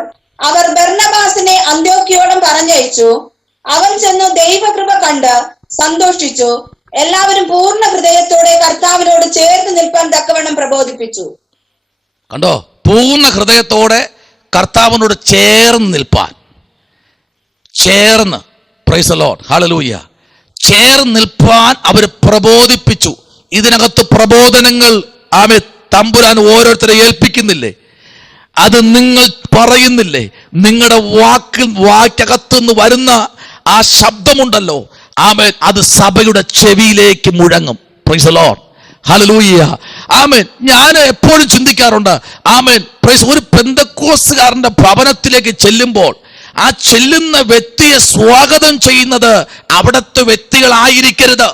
അവർ ബർന്നബാസിനെ അന്ത്യോക്യയോളം പറഞ്ഞയച്ചു. അവൻ ചെന്ന് ദൈവകൃപ കണ്ട് സന്തോഷിച്ചു. എല്ലാവരും പൂർണ്ണ ഹൃദയത്തോടെ കർത്താവിനോട് ചേർന്ന് നിൽപ്പാൻ തക്കവണ്ണം പ്രബോധിപ്പിച്ചു. കണ്ടോ? പൂർണ്ണ ഹൃദയത്തോടെ കർത്താവിനോട് ചേർന്ന് നിൽപ്പാൻ, ചേർന്ന്, പ്രൈസ് ദി ലോർഡ്, ഹല്ലേലൂയ, ചേർന്ന് നിൽപ്പാൻ അവർ പ്രബോധിപ്പിച്ചു. ഇതിനകത്ത് പ്രബോധനങ്ങൾ തമ്പുരാൻ ഓരോരുത്തരെ ഏൽപ്പിക്കുന്നില്ലേ? അത് നിങ്ങൾ പറയുന്നില്ലേ? നിങ്ങളുടെ വാക്കകത്തുനിന്ന് വരുന്ന ആ ശബ്ദമുണ്ടല്ലോ, അത് സഭയുടെ ചെവിയിലേക്ക് മുഴങ്ങും. പ്രൈസ് ദി ലോർഡ്, ഹല്ലേലൂയ, ആമേൻ. ഞാൻ എപ്പോഴും ചിന്തിക്കാറുണ്ട്, ആമേൻ, പ്രൈസ്, ഒരു പെന്തക്കോസ്തുകാരന്റെ ഭവനത്തിലേക്ക് ചെല്ലുമ്പോൾ ആ ചെല്ലുന്ന വ്യക്തിയെ സ്വാഗതം ചെയ്യുന്നത് അവിടുത്തെ വ്യക്തികളായിരിക്കരുത്,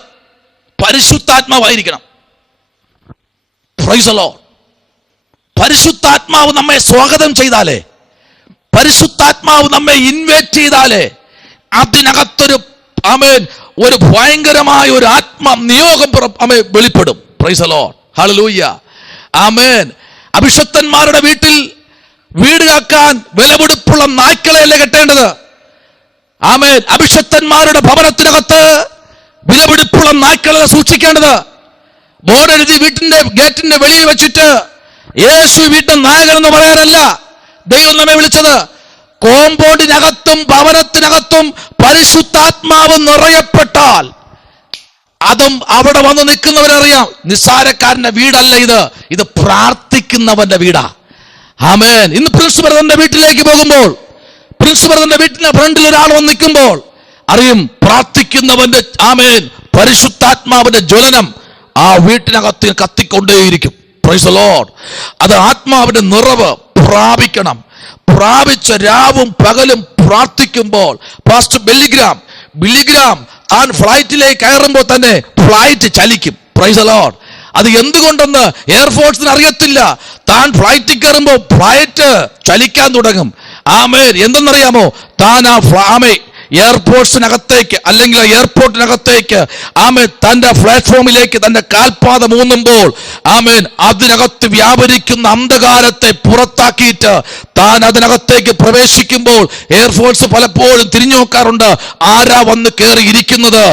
പരിശുദ്ധാത്മാവായിരിക്കണം. Praise the Lord. പരിശുദ്ധാത്മാവ് നമ്മെ സ്വാഗതം ചെയ്താലേ, പരിശുദ്ധാത്മാവ് നമ്മെ ഇൻവൈറ്റ് ചെയ്താലേ അതിനകത്തൊരു ഒരു ഭയങ്കരമായ ഒരു നിയോഗം വെളിപ്പെടും. പ്രൈസ് ദി ലോർഡ്, ഹല്ലേലൂയ, ആമേൻ. അഭിഷക്തന്മാരുടെ വീട്ടിൽ വീട് കാക്കാൻ വിലപിടിപ്പുള്ള നായ്ക്കളെയല്ലേ കെട്ടേണ്ടത്? ആമേൻ. അഭിഷക്തന്മാരുടെ ഭവനത്തിനകത്ത് വിലപിടിപ്പുള്ള നായ്ക്കളെ സൂക്ഷിക്കേണ്ടത്. ബോർഡെഴുതി വീട്ടിന്റെ ഗേറ്റിന്റെ വെളിയിൽ വെച്ചിട്ട് യേശു വീട്ടിൽ നായകൻ എന്ന് പറയാനല്ല ദൈവം നമ്മെ വിളിച്ചത്. കോമ്പൗണ്ടിനകത്തും ഭവനത്തിനകത്തും പരിശുദ്ധാത്മാവ് നിറയപ്പെട്ടാൽ അതും അവിടെ വന്ന് നിൽക്കുന്നവരറിയാം, നിസ്സാരക്കാരന്റെ വീടല്ല ഇത് പ്രാർത്ഥിക്കുന്നവന്റെ വീടാ. ആമേൻ. ഇന്ന് പ്രിൻസ് ബ്രദറിന്റെ വീട്ടിലേക്ക് പോകുമ്പോൾ, പ്രിൻസ് ബ്രദറിന്റെ വീട്ടിന്റെ ഫ്രണ്ടിൽ ഒരാൾ വന്ന് നിൽക്കുമ്പോൾ അറിയും പ്രാർത്ഥിക്കുന്നവന്റെ, ആമേൻ, പരിശുദ്ധാത്മാവിന്റെ ജ്വലനം ആ വീട്ടിനകത്ത് കത്തിക്കൊണ്ടേയിരിക്കും. Price the Lord. അത് ആത്മാവിന്റെ നിറവ് പ്രാപിക്കണം. പ്രാപിച്ച രാവും പകലും പ്രാർത്ഥിക്കുമ്പോൾ പാസ്റ്റർ ബില്ലിഗ്രാം ആ ഫ്ലൈറ്റിലേക്ക് കയറുമ്പോൾ തന്നെ ഫ്ലൈറ്റ് ചലിക്കും. Praise the Lord. അത് എന്തുകൊണ്ടെന്ന് എയർഫോഴ്സിന് അറിയത്തില്ല. താൻ ഫ്ലൈറ്റിൽ കയറുമ്പോൾ ഫ്ലൈറ്റ് ചലിക്കാൻ തുടങ്ങും. ആമേൻ. എന്തെന്നറിയാമോ? താൻ എയർപോർട്സിനകത്തേക്ക് അല്ലെങ്കിൽ എയർപോർട്ടിനകത്തേക്ക് തന്റെ പ്ലാറ്റ്ഫോമിലേക്ക് തന്റെ കാൽപാദം ഊന്നുമ്പോൾ അതിനകത്ത് വ്യാപരിക്കുന്ന അന്ധകാരത്തെ പുറത്താക്കിയിട്ട് താൻ അതിനകത്തേക്ക് പ്രവേശിക്കുമ്പോൾ എയർഫോഴ്സ് പലപ്പോഴും തിരിഞ്ഞു നോക്കാറുണ്ട്, ആരാ വന്ന് കയറി ഇരിക്കുന്നത്.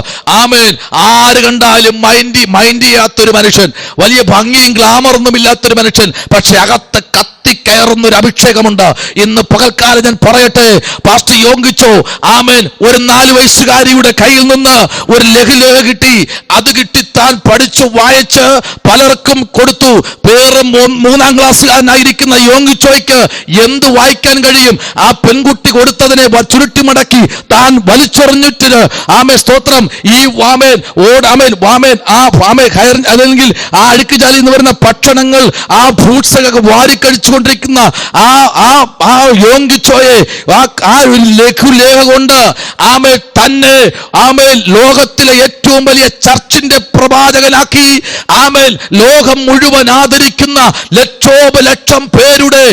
ആര് കണ്ടാലും മൈൻഡ് ചെയ്യാത്തൊരു മനുഷ്യൻ, വലിയ ഭംഗിയും ഗ്ലാമറൊന്നും ഇല്ലാത്തൊരു മനുഷ്യൻ, പക്ഷെ അകത്ത് കത്തിക്കയറുന്ന ഒരു അഭിഷേകമുണ്ട്. ഇന്ന് പകൽക്കാലം ഞാൻ പറയട്ടെ, പാസ്റ്റർ യോഗിച്ചോ, ഒരു 4 വയസ്സുകാരിയുടെ കയ്യിൽ നിന്ന് ഒരു ലഘുലേഖ കിട്ടി. അത് കിട്ടി താൻ പഠിച്ചു വായിച്ച് പലർക്കും കൊടുത്തു. വേറും 3-ാം ക്ലാസ്സുകാരനായിരിക്കുന്ന യോഗിച്ചോയ്ക്ക് എന്ത് വായിക്കാൻ കഴിയും? ആ പെൺകുട്ടി കൊടുത്തതിനെ ചുരുട്ടി മടക്കി താൻ വലിച്ചെറിഞ്ഞിട്ട് സ്തോത്രം ഈ അല്ലെങ്കിൽ ആ അഴുക്കുചാലിൽ നിന്ന് വരുന്ന ഭക്ഷണങ്ങൾ, ആ ഫ്രൂട്ട്സ് ഒക്കെ വാരിക്കഴിച്ചുകൊണ്ടിരിക്കുന്ന ആ യോഗിച്ചോയെ ആ ഒരു ലഘുലേഖ കൊണ്ട് തന്നെ ലോകത്തിലെ ഏറ്റവും വലിയ ചർച്ചിന്റെ പ്രവാചകനാക്കി ലോകം മുഴുവൻ ആദരിക്കുന്ന ലക്ഷോപലക്ഷം പേരുടെ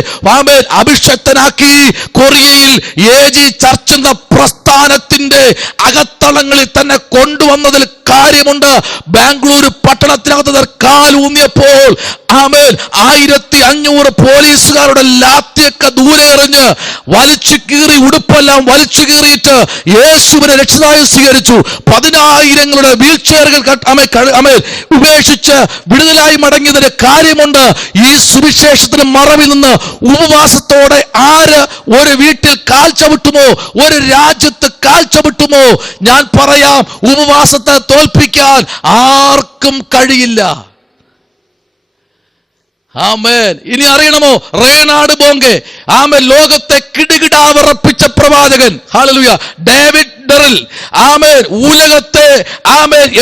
അഭിഷക്തനാക്കി കൊറിയയിൽ AG ചർച്ച് എന്ന പ്രസ്ഥാനത്തിന്റെ അകത്തളങ്ങളിൽ തന്നെ കൊണ്ടുവന്നതിൽ കാര്യമുണ്ട്. ബാംഗ്ലൂർ പട്ടണത്തിനകത്ത് കാലൂന്നിയപ്പോൾ 1500 പോലീസുകാരുടെ ലാത്തിയൊക്കെ ദൂരെ എറിഞ്ഞ് വലിച്ചു കീറി, ഉടുപ്പെല്ലാം വലിച്ചു കീറിയിട്ട് യേശുവിനെ രക്ഷിതായി സ്വീകരിച്ചു. 10,000ങ്ങളുടെ വീൽ ചെയറുകൾ ഉപേക്ഷിച്ച് വിടുതലായി മടങ്ങിയതിന് കാര്യമുണ്ട്. ഈ സുവിശേഷത്തിന് മറവിൽ നിന്ന് ഉപവാസത്തോടെ ആര് ഒരു വീട്ടിൽ കാൽ ചവിട്ടുമോ, ഒരു രാജ്യത്ത് കാൽ ചവിട്ടുമോ, ഞാൻ പറയാം, ഉപവാസത്തെ തോൽപ്പിക്കാൻ ആർക്കും കഴിയില്ല. ആമേൻ. ഇനി അറിയണമോ? റേനാഡ് ബോങ്കെ, ലോകത്തെ കിടുകിടാവറപ്പിച്ച പ്രവാചകൻ, ഹല്ലേലൂയ, ഡേവിഡ് ഡെറിൽ, ഉലകത്തെ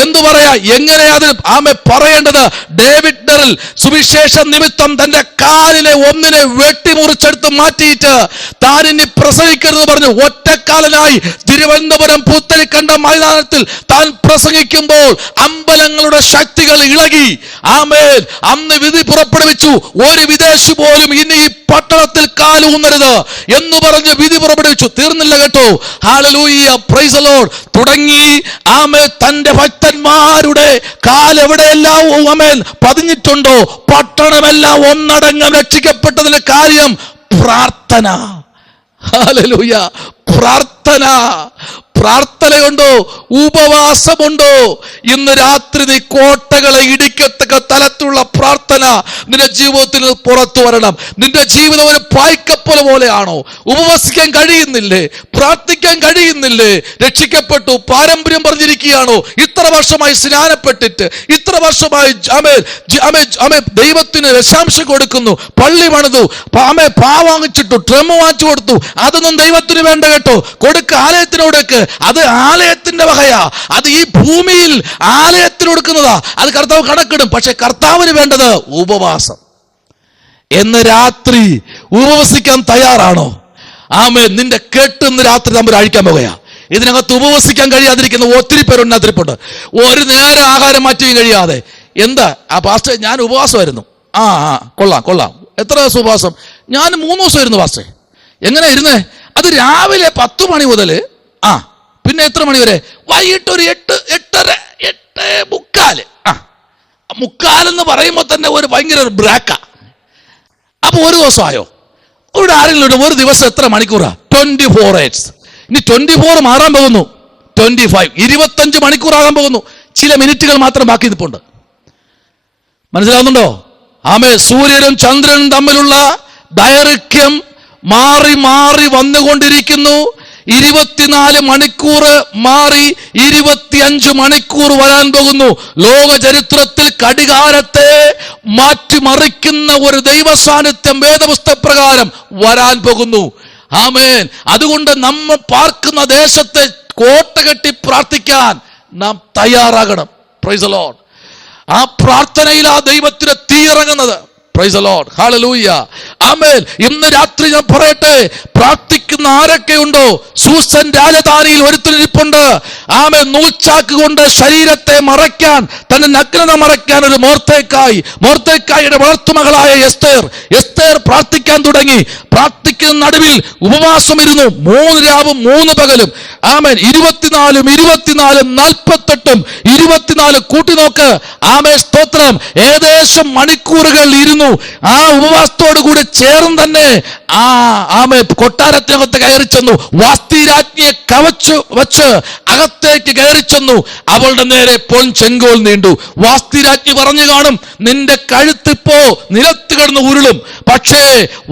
എന്തു പറയാ, എങ്ങനെയാ അതിന് പറയേണ്ടത്? ഡേവിഡ് ഡെറിൽ സുവിശേഷ നിമിത്തം തന്റെ കാലിനെ ഒന്നിനെ വെട്ടിമുറിച്ചെടുത്ത് മാറ്റിയിട്ട് താൻ ഇനി പ്രസംഗിക്കരുത് പറഞ്ഞു ഒറ്റക്കാലനായി തിരുവനന്തപുരം പുത്തരിക്കണ്ട മൈതാനത്തിൽ താൻ പ്രസംഗിക്കുമ്പോൾ അമ്പലങ്ങളുടെ ശക്തികൾ ഇളകി. അന്ന് വിധി പുറപ്പെടുവിച്ചു, ഒരു വിദേശി പോലും ഇനി ഈ പട്ടണത്തിൽ കാലൂന്നരുത് എന്ന് പറഞ്ഞ് വിധി പുറപ്പെടുവിച്ചു. തീർന്നില്ല കേട്ടോ, ഹല്ലേലൂയ, പ്രൈസ് ദി ലോർഡ്. തുടങ്ങി തന്റെ ഭക്തന്മാരുടെ കാലെവിടെയെല്ലാം പതിഞ്ഞിട്ടുണ്ടോ പട്ടണമെല്ലാം ഒന്നടങ്കം രക്ഷിക്കപ്പെട്ടതിന് കാര്യം പ്രാർത്ഥന. ഹല്ലേലൂയ, പ്രാർത്ഥന. പ്രാർത്ഥനയുണ്ടോ? ഉപവാസമുണ്ടോ? ഇന്ന് രാത്രി നീ കോട്ടകളെ ഇടിക്ക വിജയിക്കത്തക്ക തലത്തിലുള്ള പ്രാർത്ഥന നിന്റെ ജീവിതത്തിൽ പുറത്തു വരണം. നിന്റെ ജീവിതം ഒരു പായ്ക്കപ്പല പോലെയാണോ? ഉപവസിക്കാൻ കഴിയുന്നില്ലേ? പ്രാർത്ഥിക്കാൻ കഴിയുന്നില്ലേ? രക്ഷിക്കപ്പെട്ടു, പാരമ്പര്യം പറഞ്ഞിരിക്കുകയാണോ? ഇത്ര വർഷമായി സ്നാനപ്പെട്ടിട്ട്, ഇത്ര വർഷമായി ദൈവത്തിന് ദശാംശം കൊടുക്കുന്നു, പള്ളി പണിതു, പാ വാങ്ങിച്ചിട്ടു, ഡ്രം വാങ്ങിച്ചു കൊടുത്തു, അതൊന്നും ദൈവത്തിന് വേണ്ട കേട്ടോ. കൊടുക്ക്, ആലയത്തിന് കൊടുക്ക്. അത് ആലയത്തിന്റെ വകയാ, അത് ഈ ഭൂമിയിൽ ആലയത്തിന് കൊടുക്കുന്നതാ. അത് കർത്താവ് കണക്കിടും. പക്ഷെ കർത്താവിന് വേണ്ടത് ഉപവാസം. എന്ന് രാത്രി ഉപവസിക്കാൻ തയ്യാറാണോ? ആമേൻ. നിന്റെ കേട്ട് ഇന്ന് രാത്രി നമ്മൾ അഴിക്കാൻ പോകുകയാ. ഇതിനകത്ത് ഉപവസിക്കാൻ കഴിയാതിരിക്കുന്ന ഒത്തിരി പേരുണ്ട്. ഒരു നേരം ആഹാരം മാറ്റുകയും കഴിയാതെ. എന്താ ആ പാസ്റ്റർ, ഞാൻ ഉപവാസമായിരുന്നു. കൊള്ളാം. എത്ര ദിവസം ഉപവാസം? ഞാൻ 3 ദിവസമായിരുന്നു പാസ്റ്റർ. എങ്ങനെ ഇരുന്നേ? അത് രാവിലെ 10 മണി മുതൽ പിന്നെ എത്ര മണി വരെ? വൈകിട്ട് ഒരു 8:45. മുക്കാലെന്ന് പറയുമ്പോൾ തന്നെ ഒരു ഭയങ്കര ബ്രാക്കാ. അപ്പൊ ഒരു ദിവസമായോ? ഇവിടെ ആരെങ്കിലും ഒരു ദിവസം എത്ര മണിക്കൂറാ? 24 hours. ഇനി 24 മാറാൻ പോകുന്നു, 25, 25 മണിക്കൂറാകാൻ പോകുന്നു. ചില മിനിറ്റുകൾ മാത്രം ബാക്കി നിൽപ്പുണ്ട്. മനസ്സിലാവുന്നുണ്ടോ? സൂര്യനും ചന്ദ്രനും തമ്മിലുള്ള ദൈർഘ്യം മാറി മാറി വന്നുകൊണ്ടിരിക്കുന്നു. 24 മണിക്കൂർ മാറി 25 മണിക്കൂർ വരാൻ പോകുന്നു. ലോക ചരിത്രത്തിൽ ഘടികാരത്തെ മാറ്റിമറിക്കുന്ന ഒരു ദൈവ സാന്നിധ്യം വേദപുസ്തക പ്രകാരം വരാൻ പോകുന്നു. ആമേൻ. അതുകൊണ്ട് നമ്മൾ പാർക്കുന്ന ദേശത്തെ കോട്ട കെട്ടി പ്രാർത്ഥിക്കാൻ നാം തയ്യാറാകണം. Price the Lord. ആ പ്രാർത്ഥനയിൽ ആ ദൈവത്തിന് തീ ഇറങ്ങുന്നത്. Price the Lord. ഹല്ലേലൂയ. ആമേൻ. ഇന്ന് രാത്രി ഞാൻ പറയട്ടെ, പ്രാർത്ഥിക്കുന്ന ആരൊക്കെ ഉണ്ടോ? സൂസൻ രാജധാനിയിൽ ഒരുത്തരിപ്പുണ്ട്. ആമേൻ. നൂൽച്ചാക്ക് കൊണ്ട് ശരീരത്തെ മറയ്ക്കാൻ, തന്റെ നഗ്നത മറയ്ക്കാൻ ഒരു മോർത്തേക്കായുടെ വളർത്തുമകളായ എസ്തേർ പ്രാർത്ഥിക്കാൻ തുടങ്ങി. പ്രാർത്ഥിക്കുന്ന നടുവിൽ ഉപവാസം ഇരുന്നു. 3 രാവും 3 പകലും. ആമേൻ. 24 48 24 കൂട്ടിനോക്ക്. ആമേൻ. സ്തോത്രം. ഏകദേശം മണിക്കൂറുകൾ ഇരുന്നു. ആ ഉപവാസത്തോടു കൂടി ചേർന്ന് തന്നെ ആമേൻ കൊട്ടാരത്തിനകത്ത് കയറി ചെന്നു. വാസ്തിരാജ്ഞിയെ കവച്ചു വച്ച് അകത്തേക്ക് കയറി ചെന്നു. അവളുടെ നേരെ ചെങ്കോൽ നീണ്ടു. വാസ്തിരാജ്ഞി പറഞ്ഞു കാണും, നിന്റെ കഴുത്തിപ്പോ നിലത്ത് കിടന്ന് ഉരുളും. പക്ഷേ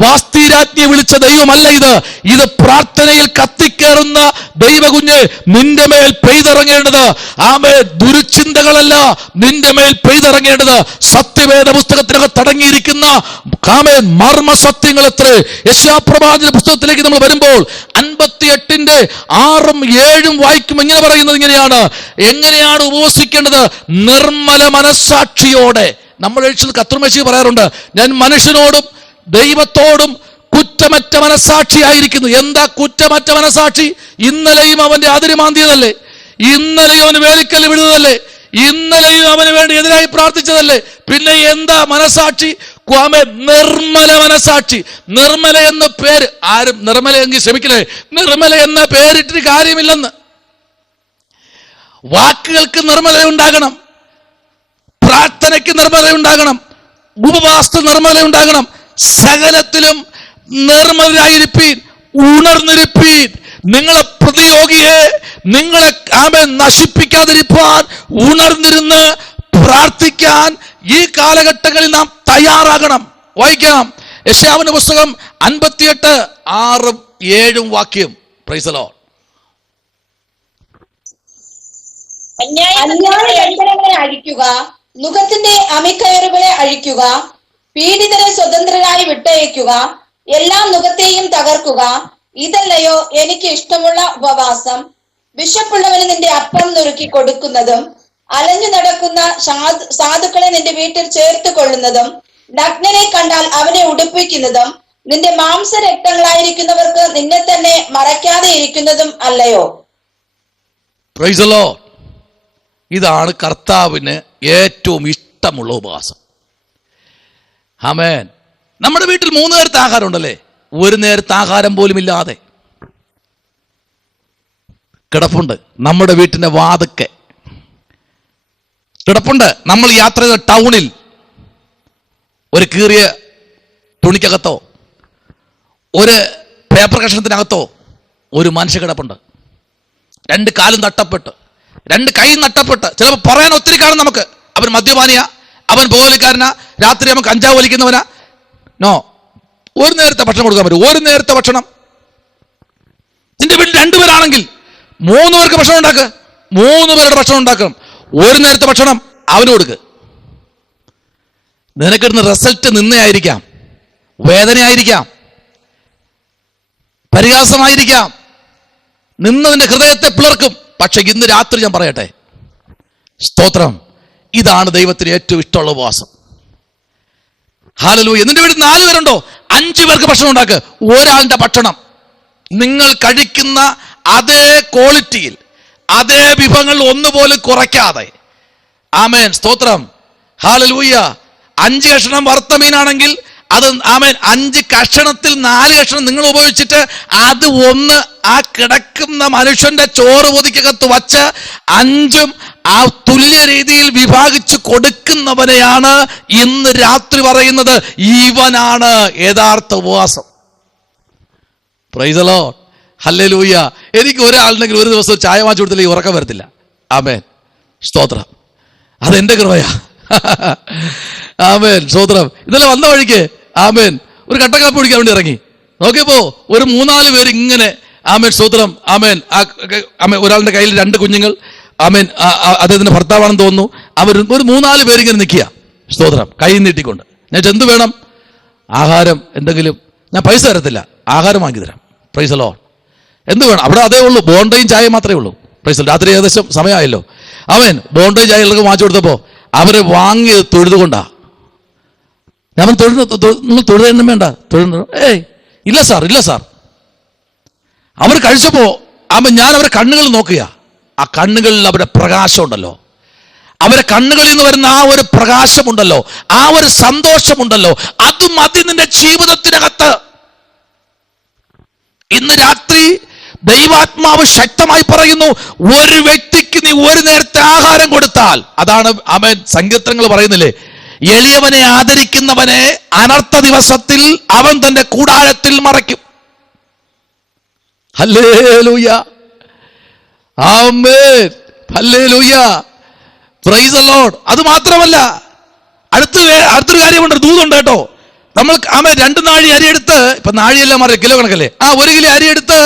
വാസ്തിരാജ്ഞി വിളിച്ച ദൈവമല്ല ഇത് പ്രാർത്ഥനയിൽ കത്തിക്കേറുന്ന ദൈവകുഞ്ഞ് നിന്റെ മേൽ പെയ്തിറങ്ങേണ്ടത്. ദുരുചിന്തകളല്ല നിന്റെ മേൽ പെയ്തിറങ്ങേണ്ടത്. സത്യവേദ പുസ്തകത്തിനകത്ത് അടങ്ങിയിരിക്കുന്ന മർമ്മ സത്യങ്ങൾ എത്ര. യെശയ്യാപ്രവാചകന്റെ പുസ്തകത്തിലേക്ക് നമ്മൾ വരുമ്പോൾ 58-ന്റെ 6ഉം 7ഉം വായിക്കും. ഇങ്ങനെ പറയുന്നത് എങ്ങനെയാണ് ഉപവസിക്കേണ്ടത്? നിർമ്മല മനസ്സാക്ഷിയോടെ. നമ്മൾ കർത്തൃമേശി പറയാറുണ്ട്, ഞാൻ മനുഷ്യനോടും ദൈവത്തോടും കുറ്റമറ്റ മനസ്സാക്ഷിയായിരിക്കുന്നു. എന്താ കുറ്റമറ്റ മനസ്സാക്ഷി? ഇന്നലെയും അവന്റെ അതിരുമാന്തിയതല്ലേ? ഇന്നലെയും അവന് വേലിക്കല്ല് വിടുന്നതല്ലേ? ഇന്നലെയും അവന് വേണ്ടി എതിരായി പ്രാർത്ഥിച്ചതല്ലേ? പിന്നെ എന്താ മനസ്സാക്ഷി? നിർമ്മല മനസ്സാക്ഷി. നിർമ്മല എന്ന പേര് ആരും നിർമ്മലയെങ്കിൽ ക്ഷമിക്കണേ, നിർമ്മല എന്ന പേരിട്ടിട്ട് കാര്യമില്ലെന്ന്. വാക്കുകൾക്ക് നിർമ്മല ഉണ്ടാകണം, പ്രാർത്ഥനയ്ക്ക് നിർമ്മല ഉണ്ടാകണം, ഉപവാസത്തിൽ നിർമ്മല ഉണ്ടാകണം. സകലത്തിലും നിർമ്മലരായിരിപ്പീൻ, ഉണർന്നിരിപ്പീൻ. നിങ്ങളെ പ്രതിയോഗിയെ നിങ്ങളെ നശിപ്പിക്കാതിരിക്കാൻ ഉണർന്നിരുന്ന് പ്രാർത്ഥിക്കാൻ ഈ കാലഘട്ടങ്ങളിൽ നാം തയ്യാറാകണം. വായിക്കാം യെശയ്യാവിന്റെ പുസ്തകം 58:6-7 വാക്യം. Praise the Lord. അന്യായബന്ധനങ്ങളെ അഴിക്കുക, നുകത്തിന്റെ അമിക്കയറുകളെ അഴിക്കുക, പീഡിതരെ സ്വതന്ത്രരായി വിട്ടയക്കുക, എല്ലാ നുകത്തെയും തകർക്കുക. ഇതല്ലയോ എനിക്ക് ഇഷ്ടമുള്ള ഉപവാസം? വിശപ്പുള്ളവന് നിന്റെ അപ്പം നുറുക്കി കൊടുക്കുന്നതും, അലഞ്ഞു നടക്കുന്ന സാധുക്കളെ നിന്റെ വീട്ടിൽ ചേർത്ത് കൊള്ളുന്നതും, നഗ്നനെ കണ്ടാൽ അവനെ ഉടുപ്പിക്കുന്നതും, നിന്റെ മാംസരക്തങ്ങളായിരിക്കുന്നവർക്ക് നിന്നെ തന്നെ മറയ്ക്കാതെ ഇരിക്കുന്നതും അല്ലയോ? Price the Lord. ഇതാണ് കർത്താവിന് ഏറ്റവും ഇഷ്ടമുള്ള ഉപവാസം. ആമേൻ. നമ്മുടെ വീട്ടിൽ 3 നേരത്തെ ആഹാരം ഉണ്ടല്ലേ? ഒരു നേരത്തെ ആഹാരം പോലും ഇല്ലാതെ കിടപ്പുണ്ട് നമ്മുടെ വീട്ടിന്റെ വാതുക്കെ കിടപ്പുണ്ട്. നമ്മൾ യാത്ര ചെയ്ത ടൗണിൽ ഒരു കീറിയ തുണിക്കകത്തോ ഒരു പേപ്പർ കഷ്ണത്തിനകത്തോ ഒരു മനുഷ്യ കിടപ്പുണ്ട്. 2 കാലും തട്ടപ്പെട്ട്, 2 കൈ നട്ടപ്പെട്ട്. ചിലപ്പോൾ പറയാൻ ഒത്തിരി കാണും നമുക്ക്. അവൻ മദ്യപാനിയ, അവൻ പുകവലിക്കാരനാ, രാത്രി അവൻ കഞ്ചാവ് വലിക്കുന്നവനാ? നോ. ഒരു നേരത്തെ ഭക്ഷണം കൊടുക്കാൻ പറ്റും. ഒരു നേരത്തെ ഭക്ഷണം. നിന്റെ വീട്ടിൽ 2 പേരാണെങ്കിൽ 3 പേർക്ക് ഭക്ഷണം ഉണ്ടാക്കുക. 3 പേരുടെ ഭക്ഷണം ഉണ്ടാക്കണം. ഒരു നേരത്തെ ഭക്ഷണം അവന് കൊടുക്ക്. നിനക്കിടുന്ന റിസൾട്ട് നിന്നയായിരിക്കാം, വേദനയായിരിക്കാം, പരിഹാസമായിരിക്കാം, നിന്നതിന്റെ ഹൃദയത്തെ പിളർക്കും. പക്ഷെ ഇന്ന് രാത്രി ഞാൻ പറയട്ടെ, സ്തോത്രം, ഇതാണ് ദൈവത്തിന് ഏറ്റവും ഇഷ്ടമുള്ള ഉപവാസം. ഹല്ലേലൂയ. നിന്റെ വീട്ടിൽ 4 പേരുണ്ടോ? 5 പേർക്ക് ഭക്ഷണം ഉണ്ടാക്കുക. ഒരാളുടെ ഭക്ഷണം നിങ്ങൾ കഴിക്കുന്ന അതേ ക്വാളിറ്റിയിൽ, അതേ വിഭവങ്ങൾ ഒന്നുപോലും കുറയ്ക്കാതെ. ആമേൻ, സ്തോത്രം, ഹല്ലേലൂയ. 5 കഷണം വറുത്ത മീനാണെങ്കിൽ അത് ആമേൻ 5 കഷണത്തിൽ 4 കഷണം നിങ്ങൾ ഉപയോഗിച്ചിട്ട് അത് ഒന്ന് ആ കിടക്കുന്ന മനുഷ്യന്റെ ചോറ് പൊതിക്കകത്ത് വച്ച് 5ഉം ആ തുല്യ രീതിയിൽ വിഭാഗിച്ച് കൊടുക്കുന്നവനെയാണ് ഇന്ന് രാത്രി പറയുന്നത് ഇവനാണ് യഥാർത്ഥ ഉപവാസം. Price the Lord, hallelujah. എനിക്ക് ഒരാളുണ്ടെങ്കിൽ ഒരു ദിവസം ചായ വാങ്ങിച്ചു കൊടുത്തില്ലെങ്കിൽ ഉറക്കം വരത്തില്ല. ആമേൻ, സ്തോത്രം, അതെന്റെ കൃപയാ. ആമേൻ, സ്തോത്രം. ഇന്നലെ വന്ന വഴിക്ക് ആമേൻ ഒരു കട്ടക്കാപ്പി കുടിക്കാൻ വേണ്ടി ഇറങ്ങി. നോക്കിയപ്പോ ഒരു 3-4 പേര് ഇങ്ങനെ, ആമേൻ, സ്തോത്രം, ആമേൻ, ആമേൻ, ഒരാളുടെ കയ്യിൽ 2 കുഞ്ഞുങ്ങൾ, ആമേൻ, അദ്ദേഹത്തിന്റെ ഭർത്താവാണെന്ന് തോന്നുന്നു. അവർ ഒരു 3-4 പേര് ഇങ്ങനെ നിൽക്കുക, സ്തോത്രം, കൈ നീട്ടിക്കൊണ്ട്. ഞാൻ എന്ത് വേണം? ആഹാരം എന്തെങ്കിലും. ഞാൻ പൈസ തരത്തില്ല, ആഹാരം വാങ്ങി തരാം. Price the Lord. എന്ത് വേണം? അവിടെ അതേ ഉള്ളൂ, ബോണ്ടയും ചായയും മാത്രമേ ഉള്ളൂ. Price the Lord. രാത്രി ഏകദേശം സമയമായല്ലോ. ആമേൻ, ബോണ്ടയും ചായ എല്ലാവർക്കും വാങ്ങിച്ചു കൊടുത്തപ്പോ അവര് വാങ്ങിയത് തൊഴുതുകൊണ്ടാ. ഞാൻ നിങ്ങൾ തൊഴുതെണ്ണം വേണ്ട, തൊഴുതു. ഇല്ല സാർ, ഇല്ല സാർ. അവർ കഴിച്ചപ്പോ ഞാൻ അവരെ കണ്ണുകൾ നോക്കുക. ആ കണ്ണുകളിൽ അവരുടെ പ്രകാശം ഉണ്ടല്ലോ, അവരെ കണ്ണുകളിൽ നിന്ന് വരുന്ന ആ ഒരു പ്രകാശമുണ്ടല്ലോ, ആ ഒരു സന്തോഷമുണ്ടല്ലോ, അത് മതി നിന്റെ ജീവിതത്തിനകത്ത്. ഇന്ന് രാത്രി ദൈവാത്മാവ് ശക്തമായി പറയുന്നു, ഒരു വ്യക്തിക്ക് നീ ഒരു നേരത്തെ ആഹാരം കൊടുത്താൽ, അതാണ് ആമേൻ സങ്കീർത്തനങ്ങൾ പറയുന്നില്ലേ, എളിയവനെ ആദരിക്കുന്നവനെ അനർത്ഥ ദിവസത്തിൽ അവൻ തന്റെ കൂടാരത്തിൽ മറയ്ക്കും. ഹല്ലേലൂയ, ആമേൻ, ഹല്ലേലൂയ, പ്രൈസ് ദി ലോർഡ്. അത് മാത്രമല്ല, അടുത്തൊരു കാര്യമുണ്ട്, ദൂതുണ്ട് കേട്ടോ. നമ്മൾ ആമേൻ 2 നാഴി അരി എടുത്ത്, ഇപ്പൊ നാഴിയെല്ലാം മാറി കിലോ കണക്കല്ലേ, 1 കിലോ അരി എടുത്ത്,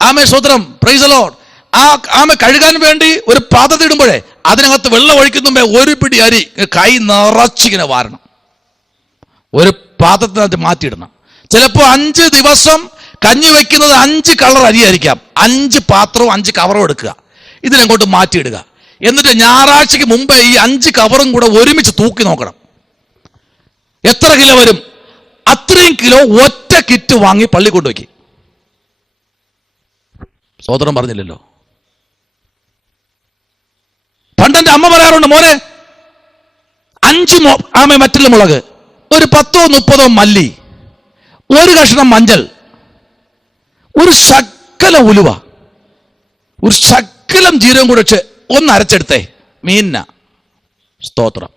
ആമേൻ, സ്തോത്രം, പ്രൈസ് ദി ലോർഡ്, ആമ കഴുകാൻ വേണ്ടി ഒരു പാത്രത്തിൽ ഇടുമ്പോഴേ അതിനകത്ത് വെള്ളം ഒഴിക്കുന്നുമ്പേ 1 പിടി അരി കൈ നിറച്ചിങ്ങനെ വാരണം, ഒരു പാത്രത്തിനകത്ത് മാറ്റിയിടണം. ചിലപ്പോൾ 5 ദിവസം കഞ്ഞി വെക്കുന്നത് 5 കളർ അരിയായിരിക്കാം. 5 പാത്രവും 5 കവറും എടുക്കുക, ഇതിനങ്ങോട്ട് മാറ്റിയിടുക. എന്നിട്ട് ഞായറാഴ്ചക്ക് മുമ്പേ ഈ 5 കവറും കൂടെ ഒരുമിച്ച് തൂക്കി നോക്കണം, എത്ര കിലോ വരും. അത്രയും കിലോ ഒറ്റ കിറ്റ് വാങ്ങി പള്ളി കൊണ്ടുവയ്ക്ക്. സഹോദരൻ പറഞ്ഞില്ലല്ലോ. പണ്ടെന്റെ അമ്മ പറയാറുണ്ട്, മോനെ 5 മറ്റുള്ള മുളക്, ഒരു 10-30 മല്ലി, 1 കഷ്ണം മഞ്ഞൾ, ഒരു ശക്കലം ഉലുവ, ഒരു ശക്കലം ജീരകം കൂടെ വെച്ച് ഒന്ന് അരച്ചെടുത്തേ മീന. സ്തോത്രം.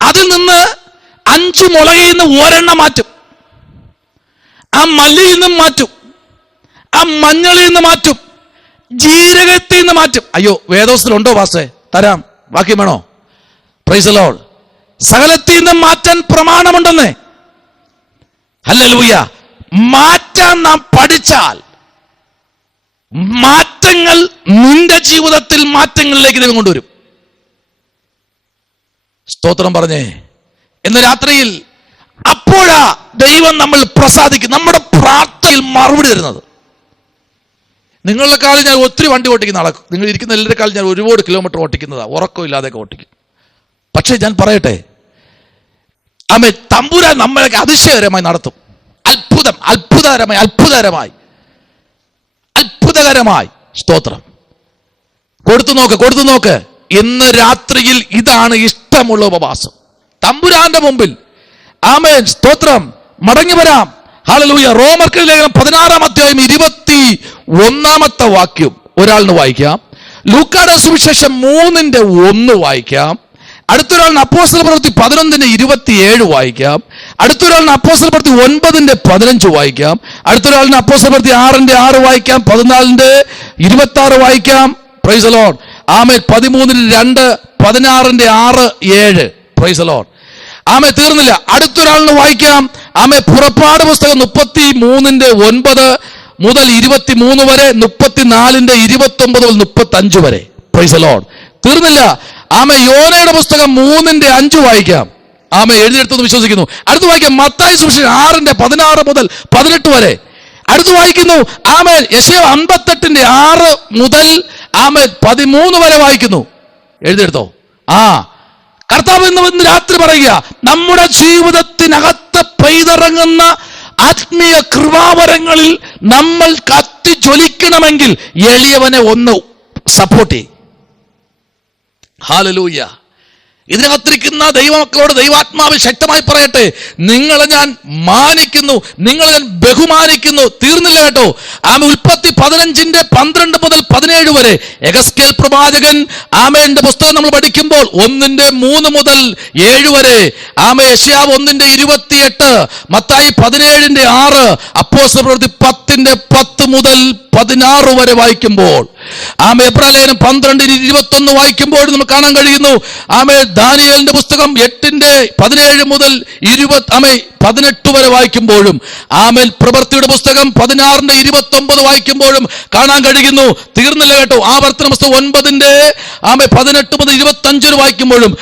അതിൽ നിന്ന് 5 മുളകിൽ നിന്ന് 1 മാറ്റും, ആ മല്ലിയിൽ നിന്നും മാറ്റും, ആ മഞ്ഞളിൽ നിന്ന് മാറ്റും, ജീരകത്തിൽ നിന്ന് മാറ്റും. അയ്യോ, വേദോസ്തിലുണ്ടോ പാസ്റ്റേ? തരാം, ബാക്കി വേണോ? Price the Lord. സകലത്തിൽ നിന്നും മാറ്റാൻ പ്രമാണമുണ്ടെന്നേ. ഹല്ലേലൂയ. മാറ്റാൻ നാം പഠിച്ചാൽ മാറ്റങ്ങൾ നിന്റെ ജീവിതത്തിൽ മാറ്റങ്ങളിലേക്ക് ദൈവം കൊണ്ടുവരും. സ്തോത്രം പറഞ്ഞേ. ഇന്ന് രാത്രിയിൽ അപ്പോഴാ ദൈവം നമ്മൾ പ്രസാദിക്കും, നമ്മുടെ പ്രാർത്ഥനയിൽ മറുപടി തരുന്നത്. നിങ്ങളെക്കാളും ഞാൻ ഒത്തിരി വണ്ടി ഓട്ടിക്കുന്ന ആളെ, നിങ്ങൾ ഇരിക്കുന്ന എല്ലാവരെക്കാളും ഞാൻ ഒരുപാട് കിലോമീറ്റർ ഓട്ടിക്കുന്നതാ, ഉറക്കമില്ലാതെയൊക്കെ ഓട്ടിക്കും. പക്ഷെ ഞാൻ പറയട്ടെ, തമ്പുരാൻ നമ്മളെ അതിശയകരമായി നടത്തും. അത്ഭുതകരമായി. സ്തോത്രം. കൊടുത്തു നോക്ക്. ഇന്ന് രാത്രിയിൽ ഇതാണ് ഇഷ്ടമുള്ള ഉപവാസം. തമ്പുരാന്റെ മുമ്പിൽ ആമേൻ, സ്തോത്രം, മടങ്ങി വരാം. ഹല്ലേലൂയ. റോമർക്ക് ലേഖനം 16-ാം അധ്യായം 21-ാമത്തെ വാക്യം ഒരാളിന് വായിക്കാം. ലൂക്കായുടെ സുവിശേഷം 3:1 വായിക്കാം. അടുത്തൊരാളിന് അപ്പോസ്തല പ്രവൃത്തി 11:27 വായിക്കാം. അടുത്തൊരാളിന് അപ്പോസ്തല പ്രവൃത്തി 9:15 വായിക്കാം. അടുത്തൊരാളിന് അപ്പോസ്തല പ്രവൃത്തി 6:6 വായിക്കാം. 14:26 വായിക്കാം. Price the Lord. Amen. 13:2, 16:6-7. Price the Lord. ആമേ തീർന്നില്ല, അടുത്തൊരാളിന് വായിക്കാം. ആമേ പുറപ്പാട് പുസ്തകം 33:9 മുതൽ 23 വരെ, 34:29-35 വരെ. Price the Lord. തീർന്നില്ല. ആമേ യോനയുടെ പുസ്തകം 3:5 വായിക്കാം. ആമേ എഴുതിയെടുത്തെന്ന് വിശ്വസിക്കുന്നു. അടുത്ത് വായിക്കാം മത്തായി സുവിശേഷം 6:16 മുതൽ 18 വരെ. അടുത്ത് വായിക്കുന്നു ആമേ യെശയ്യാ 58:6 മുതൽ ആമേ 13 വരെ വായിക്കുന്നു. എഴുതിയെടുത്തോ. കർത്താവ് ഇന്ന് രാത്രി പറയുക, നമ്മുടെ ജീവിതത്തിനകത്ത് പെയ്തിറങ്ങുന്ന ആത്മീയ കൃപാവരങ്ങളിൽ നമ്മൾ കത്തി ജ്വലിക്കണമെങ്കിൽ എളിയവനെ ഒന്ന് സപ്പോർട്ട് ചെയ്യും. ഹല്ലേലൂയ. ഇതിനകത്തിരിക്കുന്ന ദൈവമക്കളോട് ദൈവാത്മാവ് ശക്തമായി പറയട്ടെ, നിങ്ങളെ ഞാൻ മാനിക്കുന്നു, നിങ്ങളെ ഞാൻ ബഹുമാനിക്കുന്നു. തീർന്നില്ല കേട്ടോ. ഉൽപ്പത്തി 15:12 മുതൽ 17 വരെ. യെഹെസ്കേൽ പ്രവാചകൻ ആമേന്റെ പുസ്തകം നമ്മൾ പഠിക്കുമ്പോൾ 1:3 മുതൽ 7 വരെ. യെശയ്യാവ് 1:28, മത്തായി 17:6, അപ്പോസ്തല പ്രവൃത്തി 10:10 മുതൽ 16 വരെ വായിക്കുമ്പോൾ, എബ്രായലേഖനം 12:21 വായിക്കുമ്പോൾ നമുക്ക് കാണാൻ കഴിയുന്നു. ദാനിയേലിന്റെ പുസ്തകം 8:17 മുതൽ 18 വരെ വായിക്കുമ്പോഴും, പ്രവൃത്തിയുടെ പുസ്തകം 16:29 വായിക്കുമ്പോഴും കാണാൻ കഴിയുന്നു. തീർന്നില്ല കേട്ടോ. ആവർത്തന പുസ്തകം 9:18 മുതൽ 25 വായിക്കുമ്പോഴും,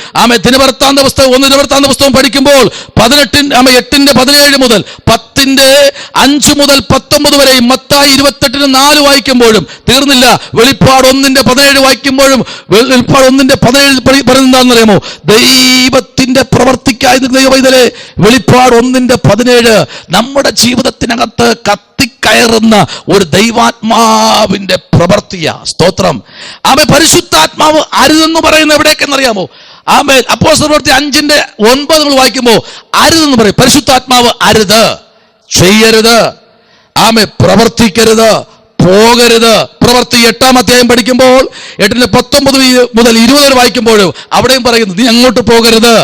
ദിനവൃത്താന്ത പുസ്തകം 1 ദിനവൃത്താന്ത പുസ്തകം പഠിക്കുമ്പോൾ 8:17 മുതൽ 10:5 മുതൽ 19 വരെയും, മത്തായി 28:4 വായിക്കുമ്പോഴും തീർന്നില്ല. വെളിപ്പാട് 1:17 വായിക്കുമ്പോഴും, വെളിപ്പാട് 1:17 പറയുന്നത് എന്താണെന്നറിയാമോ? ദൈവത്തിന്റെ പ്രവർത്തിക്കായി ദൈവവൈതലേ, വെളിപ്പാട് 1:17 നമ്മുടെ ജീവിതത്തിനകത്ത് കത്തിക്കയറുന്ന ഒരു ദൈവാത്മാവിന്റെ പ്രവർത്തിയാ. സ്തോത്രം. പരിശുദ്ധാത്മാവ് അരുതെന്ന് പറയുന്നത് എവിടേക്കെന്നറിയാമോ? അപ്പോസ്തല പ്രവൃത്തി 5:9 നമ്മൾ വായിക്കുമ്പോൾ അരുതെന്ന് പറയും. പരിശുദ്ധാത്മാവ് അരുത്, ചെയ്യരുത്, പ്രവർത്തിക്കരുത്, പോകരുത്. പ്രവൃത്തി 8-ാം അധ്യായം പഠിക്കുമ്പോൾ 8:19 മുതൽ 20 വരെ വായിക്കുമ്പോൾ അവിടെയും പറയുന്നു നീ അങ്ങോട്ട് പോകരുത്.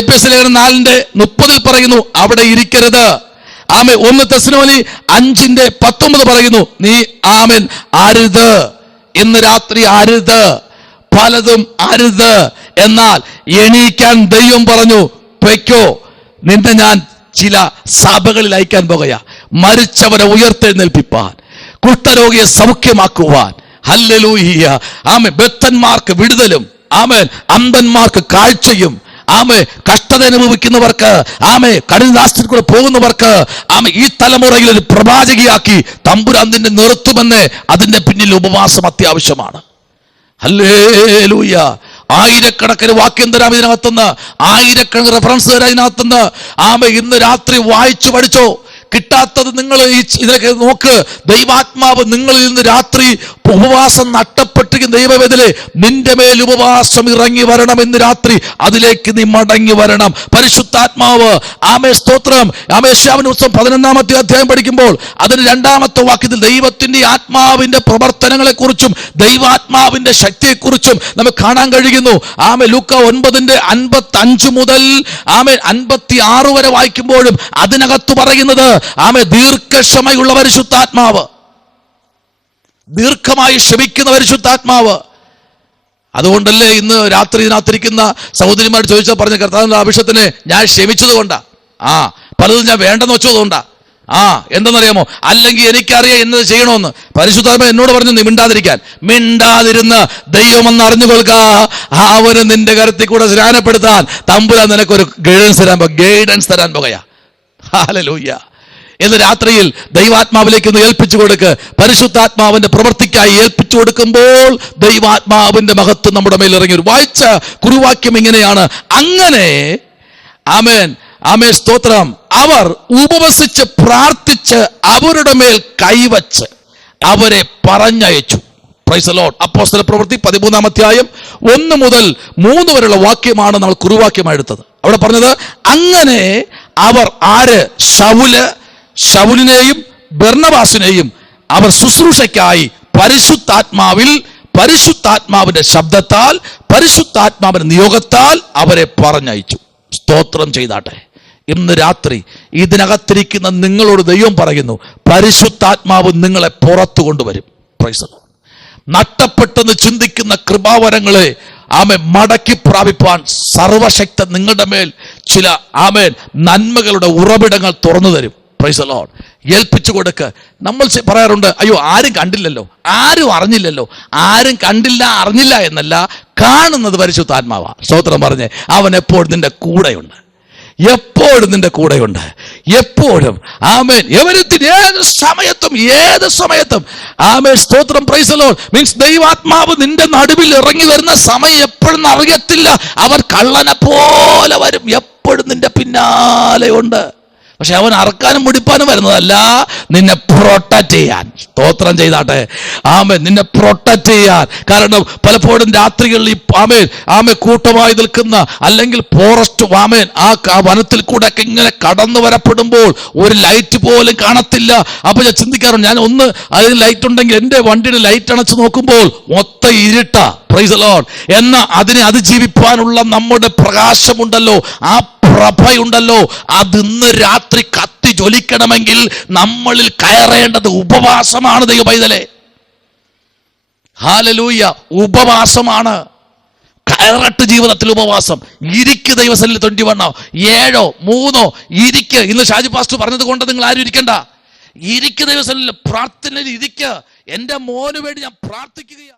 എഫെസ്യ ലേഖനം 4:30 പറയുന്നു അവിടെ ഇരിക്കരുത്. 1 തെസ്സലോനിക്കർ 5:19 പറയുന്നു നീ അരുത്, ഇന്ന് രാത്രി അരുത്, പലതും അരുത്. എന്നാൽ എണീക്കാൻ ദൈവം പറഞ്ഞു, പൊയ്ക്കോ, നിന്നെ ഞാൻ ചില സഭകളിൽ അയക്കാൻ പോകുകയാ. മരിച്ചവരെ ഉയർത്തെഴുന്നേൽപ്പിപ്പാൻ, കുഷ്ഠരോഗിയെ സൗഖ്യമാക്കുവാൻ. ഹല്ലേലൂയ. ബദ്ധന്മാർക്ക് വിടുതലും, അന്ധന്മാർക്ക് കാഴ്ചയും, കഷ്ടത അനുഭവിക്കുന്നവർക്ക്, കഠിനാസ്ഥയിൽ കൂടെ പോകുന്നവർക്ക്, ഈ തലമുറയിൽ ഒരു പ്രവാചകിയാക്കി തമ്പുരാൻ നിന്നെ നിർത്തുമെന്ന്. അതിന്റെ പിന്നിൽ ഉപവാസം അത്യാവശ്യമാണ്. ഹല്ലേലൂയ. ആയിരക്കണക്കിന് വാക്യം തരാം ഇതിനകത്തുനിന്ന്, ആയിരക്കണക്കിന് റെഫറൻസ് തരാം ഇതിനകത്തുനിന്ന്. ഇന്ന് രാത്രി വായിച്ചു പഠിച്ചോ. കിട്ടാത്തത് നിങ്ങൾ ഇതിലൊക്കെ നോക്ക്. ദൈവാത്മാവ് നിങ്ങളിൽ നിന്ന് രാത്രി ഉപവാസം നഷ്ടപ്പെട്ടിരിക്കുന്ന ദൈവവേദലെ, നിന്റെ മേൽ ഉപവാസം ഇറങ്ങി വരണം. ഇന്ന് രാത്രി അതിലേക്ക് നീ മടങ്ങി വരണം. പരിശുദ്ധാത്മാവ് സ്തോത്രം. യെശയ്യാവിന്റെ പുസ്തകം 11-ാമത്തെ അധ്യായം പഠിക്കുമ്പോൾ അതിന് 2-ാമത്തെ വാക്യത്തിൽ ദൈവത്തിന്റെ ആത്മാവിന്റെ പ്രവർത്തനങ്ങളെ കുറിച്ചും ദൈവാത്മാവിന്റെ ശക്തിയെക്കുറിച്ചും നമുക്ക് കാണാൻ കഴിയുന്നു. ലൂക്ക 9:55 മുതൽ 56 വരെ വായിക്കുമ്പോഴും അതിനകത്ത് പറയുന്നത് ദീർഘക്ഷമയുള്ള പരിശുദ്ധാത്മാവ്, ദീർഘമായി ക്ഷമിക്കുന്ന പരിശുദ്ധാത്മാവ്. അതുകൊണ്ടല്ലേ ഇന്ന് രാത്രി ഇതിനകത്തിരിക്കുന്ന സഹോദരിമാർ ചോദിച്ചാൽ പറഞ്ഞ കർത്താവിന്റെ അഭിഷേകത്തിന് ഞാൻ ക്ഷമിച്ചത് കൊണ്ടാ, പലതും ഞാൻ വേണ്ടെന്ന് വെച്ചതുകൊണ്ടാ. എന്തെന്നറിയാമോ? അല്ലെങ്കിൽ എനിക്കറിയാം എന്നത് ചെയ്യണമെന്ന്. പരിശുദ്ധാത്മാവ് എന്നോട് പറഞ്ഞു നീ മിണ്ടാതിരിക്കാൻ. മിണ്ടാതിരുന്ന് ദൈവമെന്ന് അറിഞ്ഞുകൊള്ളുക, അവന് നിന്റെ കരുത്തിൽ കൂടെ സ്നാനപ്പെടുത്താൻ തമ്പുരാൻ നിനക്കൊരു ഗൈഡൻസ് തരാൻ പോകുകയാ. ഹല്ലേലൂയ. ഇന്ന് രാത്രിയിൽ ദൈവാത്മാവിലേക്ക് ഒന്ന് ഏൽപ്പിച്ചു കൊടുക്ക്. പരിശുദ്ധാത്മാവിന്റെ പ്രവൃത്തിക്കായി ഏൽപ്പിച്ചു കൊടുക്കുമ്പോൾ ദൈവാത്മാവിന്റെ മഹത്വം നമ്മുടെ മേൽ ഇറങ്ങി വരും. വായിച്ച കുറുവാക്യം ഇങ്ങനെയാണ്, അങ്ങനെ സ്തോത്രം, അവർ ഉപവസിച്ച് പ്രാർത്ഥിച്ച് അവരുടെ മേൽ കൈവച്ച് അവരെ പറഞ്ഞയച്ചു. Price the Lord. അപ്പോസ്തല പ്രവൃത്തി 13-ാം അധ്യായം 1 മുതൽ 3 വരെയുള്ള വാക്യമാണ് നമ്മൾ കുറുവാക്യമായി എടുത്തത്. അവിടെ പറഞ്ഞത് അങ്ങനെ അവർ ശൗലിനെയും ബർന്നബാസിനെയും അവർ ശുശ്രൂഷയ്ക്കായി പരിശുദ്ധാത്മാവിന്റെ ശബ്ദത്താൽ, പരിശുദ്ധാത്മാവിന്റെ നിയോഗത്താൽ അവരെ പറഞ്ഞയച്ചു. സ്തോത്രം ചെയ്താട്ടെ. ഇന്ന് രാത്രി ഇതിനകത്തിരിക്കുന്ന നിങ്ങളോട് ദൈവം പറയുന്നു, പരിശുദ്ധാത്മാവ് നിങ്ങളെ പുറത്തു കൊണ്ടുവരും. Price the Lord. നഷ്ടപ്പെട്ടെന്ന് ചിന്തിക്കുന്ന കൃപാവരങ്ങളെ ആമേൻ മടക്കി പ്രാപിപ്പാൻ സർവശക്തൻ നിങ്ങളുടെ മേൽ ചില ആമേൻ നന്മകളുടെ ഉറവിടങ്ങൾ തുറന്നു തരും. Price the Lord. ഏൽപ്പിച്ചു കൊടുക്ക്. നമ്മൾ പറയാറുണ്ട്, അയ്യോ ആരും കണ്ടില്ലല്ലോ, ആരും അറിഞ്ഞില്ലല്ലോ. ആരും കണ്ടില്ല അറിഞ്ഞില്ല എന്നല്ല, കാണുന്നത് പരിശുദ്ധാത്മാവാ. സ്തോത്രം പറഞ്ഞേ. അവൻ എപ്പോഴും നിന്റെ കൂടെയുണ്ട്, എപ്പോഴും നിന്റെ കൂടെയുണ്ട്, എപ്പോഴും. ആമേൻ. എവരിത്തിൻ ഏത് സമയത്തും ആമേൻ. സ്തോത്രം. Praise the Lord. മീൻസ് ദൈവാത്മാവ് നിന്റെ നടുവിൽ ഇറങ്ങി വരുന്ന സമയം എപ്പോഴും അറിയത്തില്ല. അവർ കള്ളനെ പോലെ വരും, എപ്പോഴും നിന്റെ പിന്നാലെ ഉണ്ട്. പക്ഷെ അവൻ അറക്കാനും മുടിപ്പാനും വരുന്നതല്ല, നിന്നെ പ്രൊട്ടക്ട് ചെയ്യാൻ. സ്തോത്രം ചെയ്താട്ടെ. ആമേൻ. നിന്നെ പ്രൊട്ടക്ട് ചെയ്യാൻ. കാരണം പലപ്പോഴും രാത്രികളിൽ ആമേൻ കൂട്ടമായി നിൽക്കുന്ന അല്ലെങ്കിൽ ഫോറസ്റ്റ് ആമേൻ ആ വനത്തിൽ കൂടെ ഒക്കെ ഇങ്ങനെ കടന്നു വരപ്പെടുമ്പോൾ ഒരു ലൈറ്റ് പോലും കാണത്തില്ല. അപ്പൊ ഞാൻ ചിന്തിക്കാറുണ്ട്, ഞാൻ ഒന്ന് അതിന് ലൈറ്റ് ഉണ്ടെങ്കിൽ എൻ്റെ വണ്ടിയുടെ ലൈറ്റ് അണച്ച് നോക്കുമ്പോൾ മൊത്തം ഇരുട്ടാ. Price the Lord. എന്നാൽ അതിനെ അതിജീവിപ്പാനുള്ള നമ്മുടെ പ്രകാശമുണ്ടല്ലോ, ആ പ്രഭയുണ്ടല്ലോ, അതിന്ന് രാത്രി കത്തി ജ്വലിക്കണമെങ്കിൽ നമ്മളിൽ കയറേണ്ടത് ഉപവാസമാണ്. ദൈവ പൈതലേ, ഹല്ലേലൂയ. ഉപവാസമാണ്. കയറട്ട് ജീവിതത്തിൽ ഉപവാസം. ഇരിക്ക് ദൈവസന്നിധിയിൽ 21 7 3 ഇരിക്ക്. ഇന്ന് ഷാജി പാസ്റ്റർ പറഞ്ഞത് കൊണ്ട് നിങ്ങൾ ആരും ഇരിക്കണ്ട. ഇരിക്ക് ദൈവസന്നിധിയിൽ, പ്രാർത്ഥനയിൽ ഇരിക്ക്. എൻ്റെ മോന് വേണ്ടി ഞാൻ പ്രാർത്ഥിക്കുകയാണ്.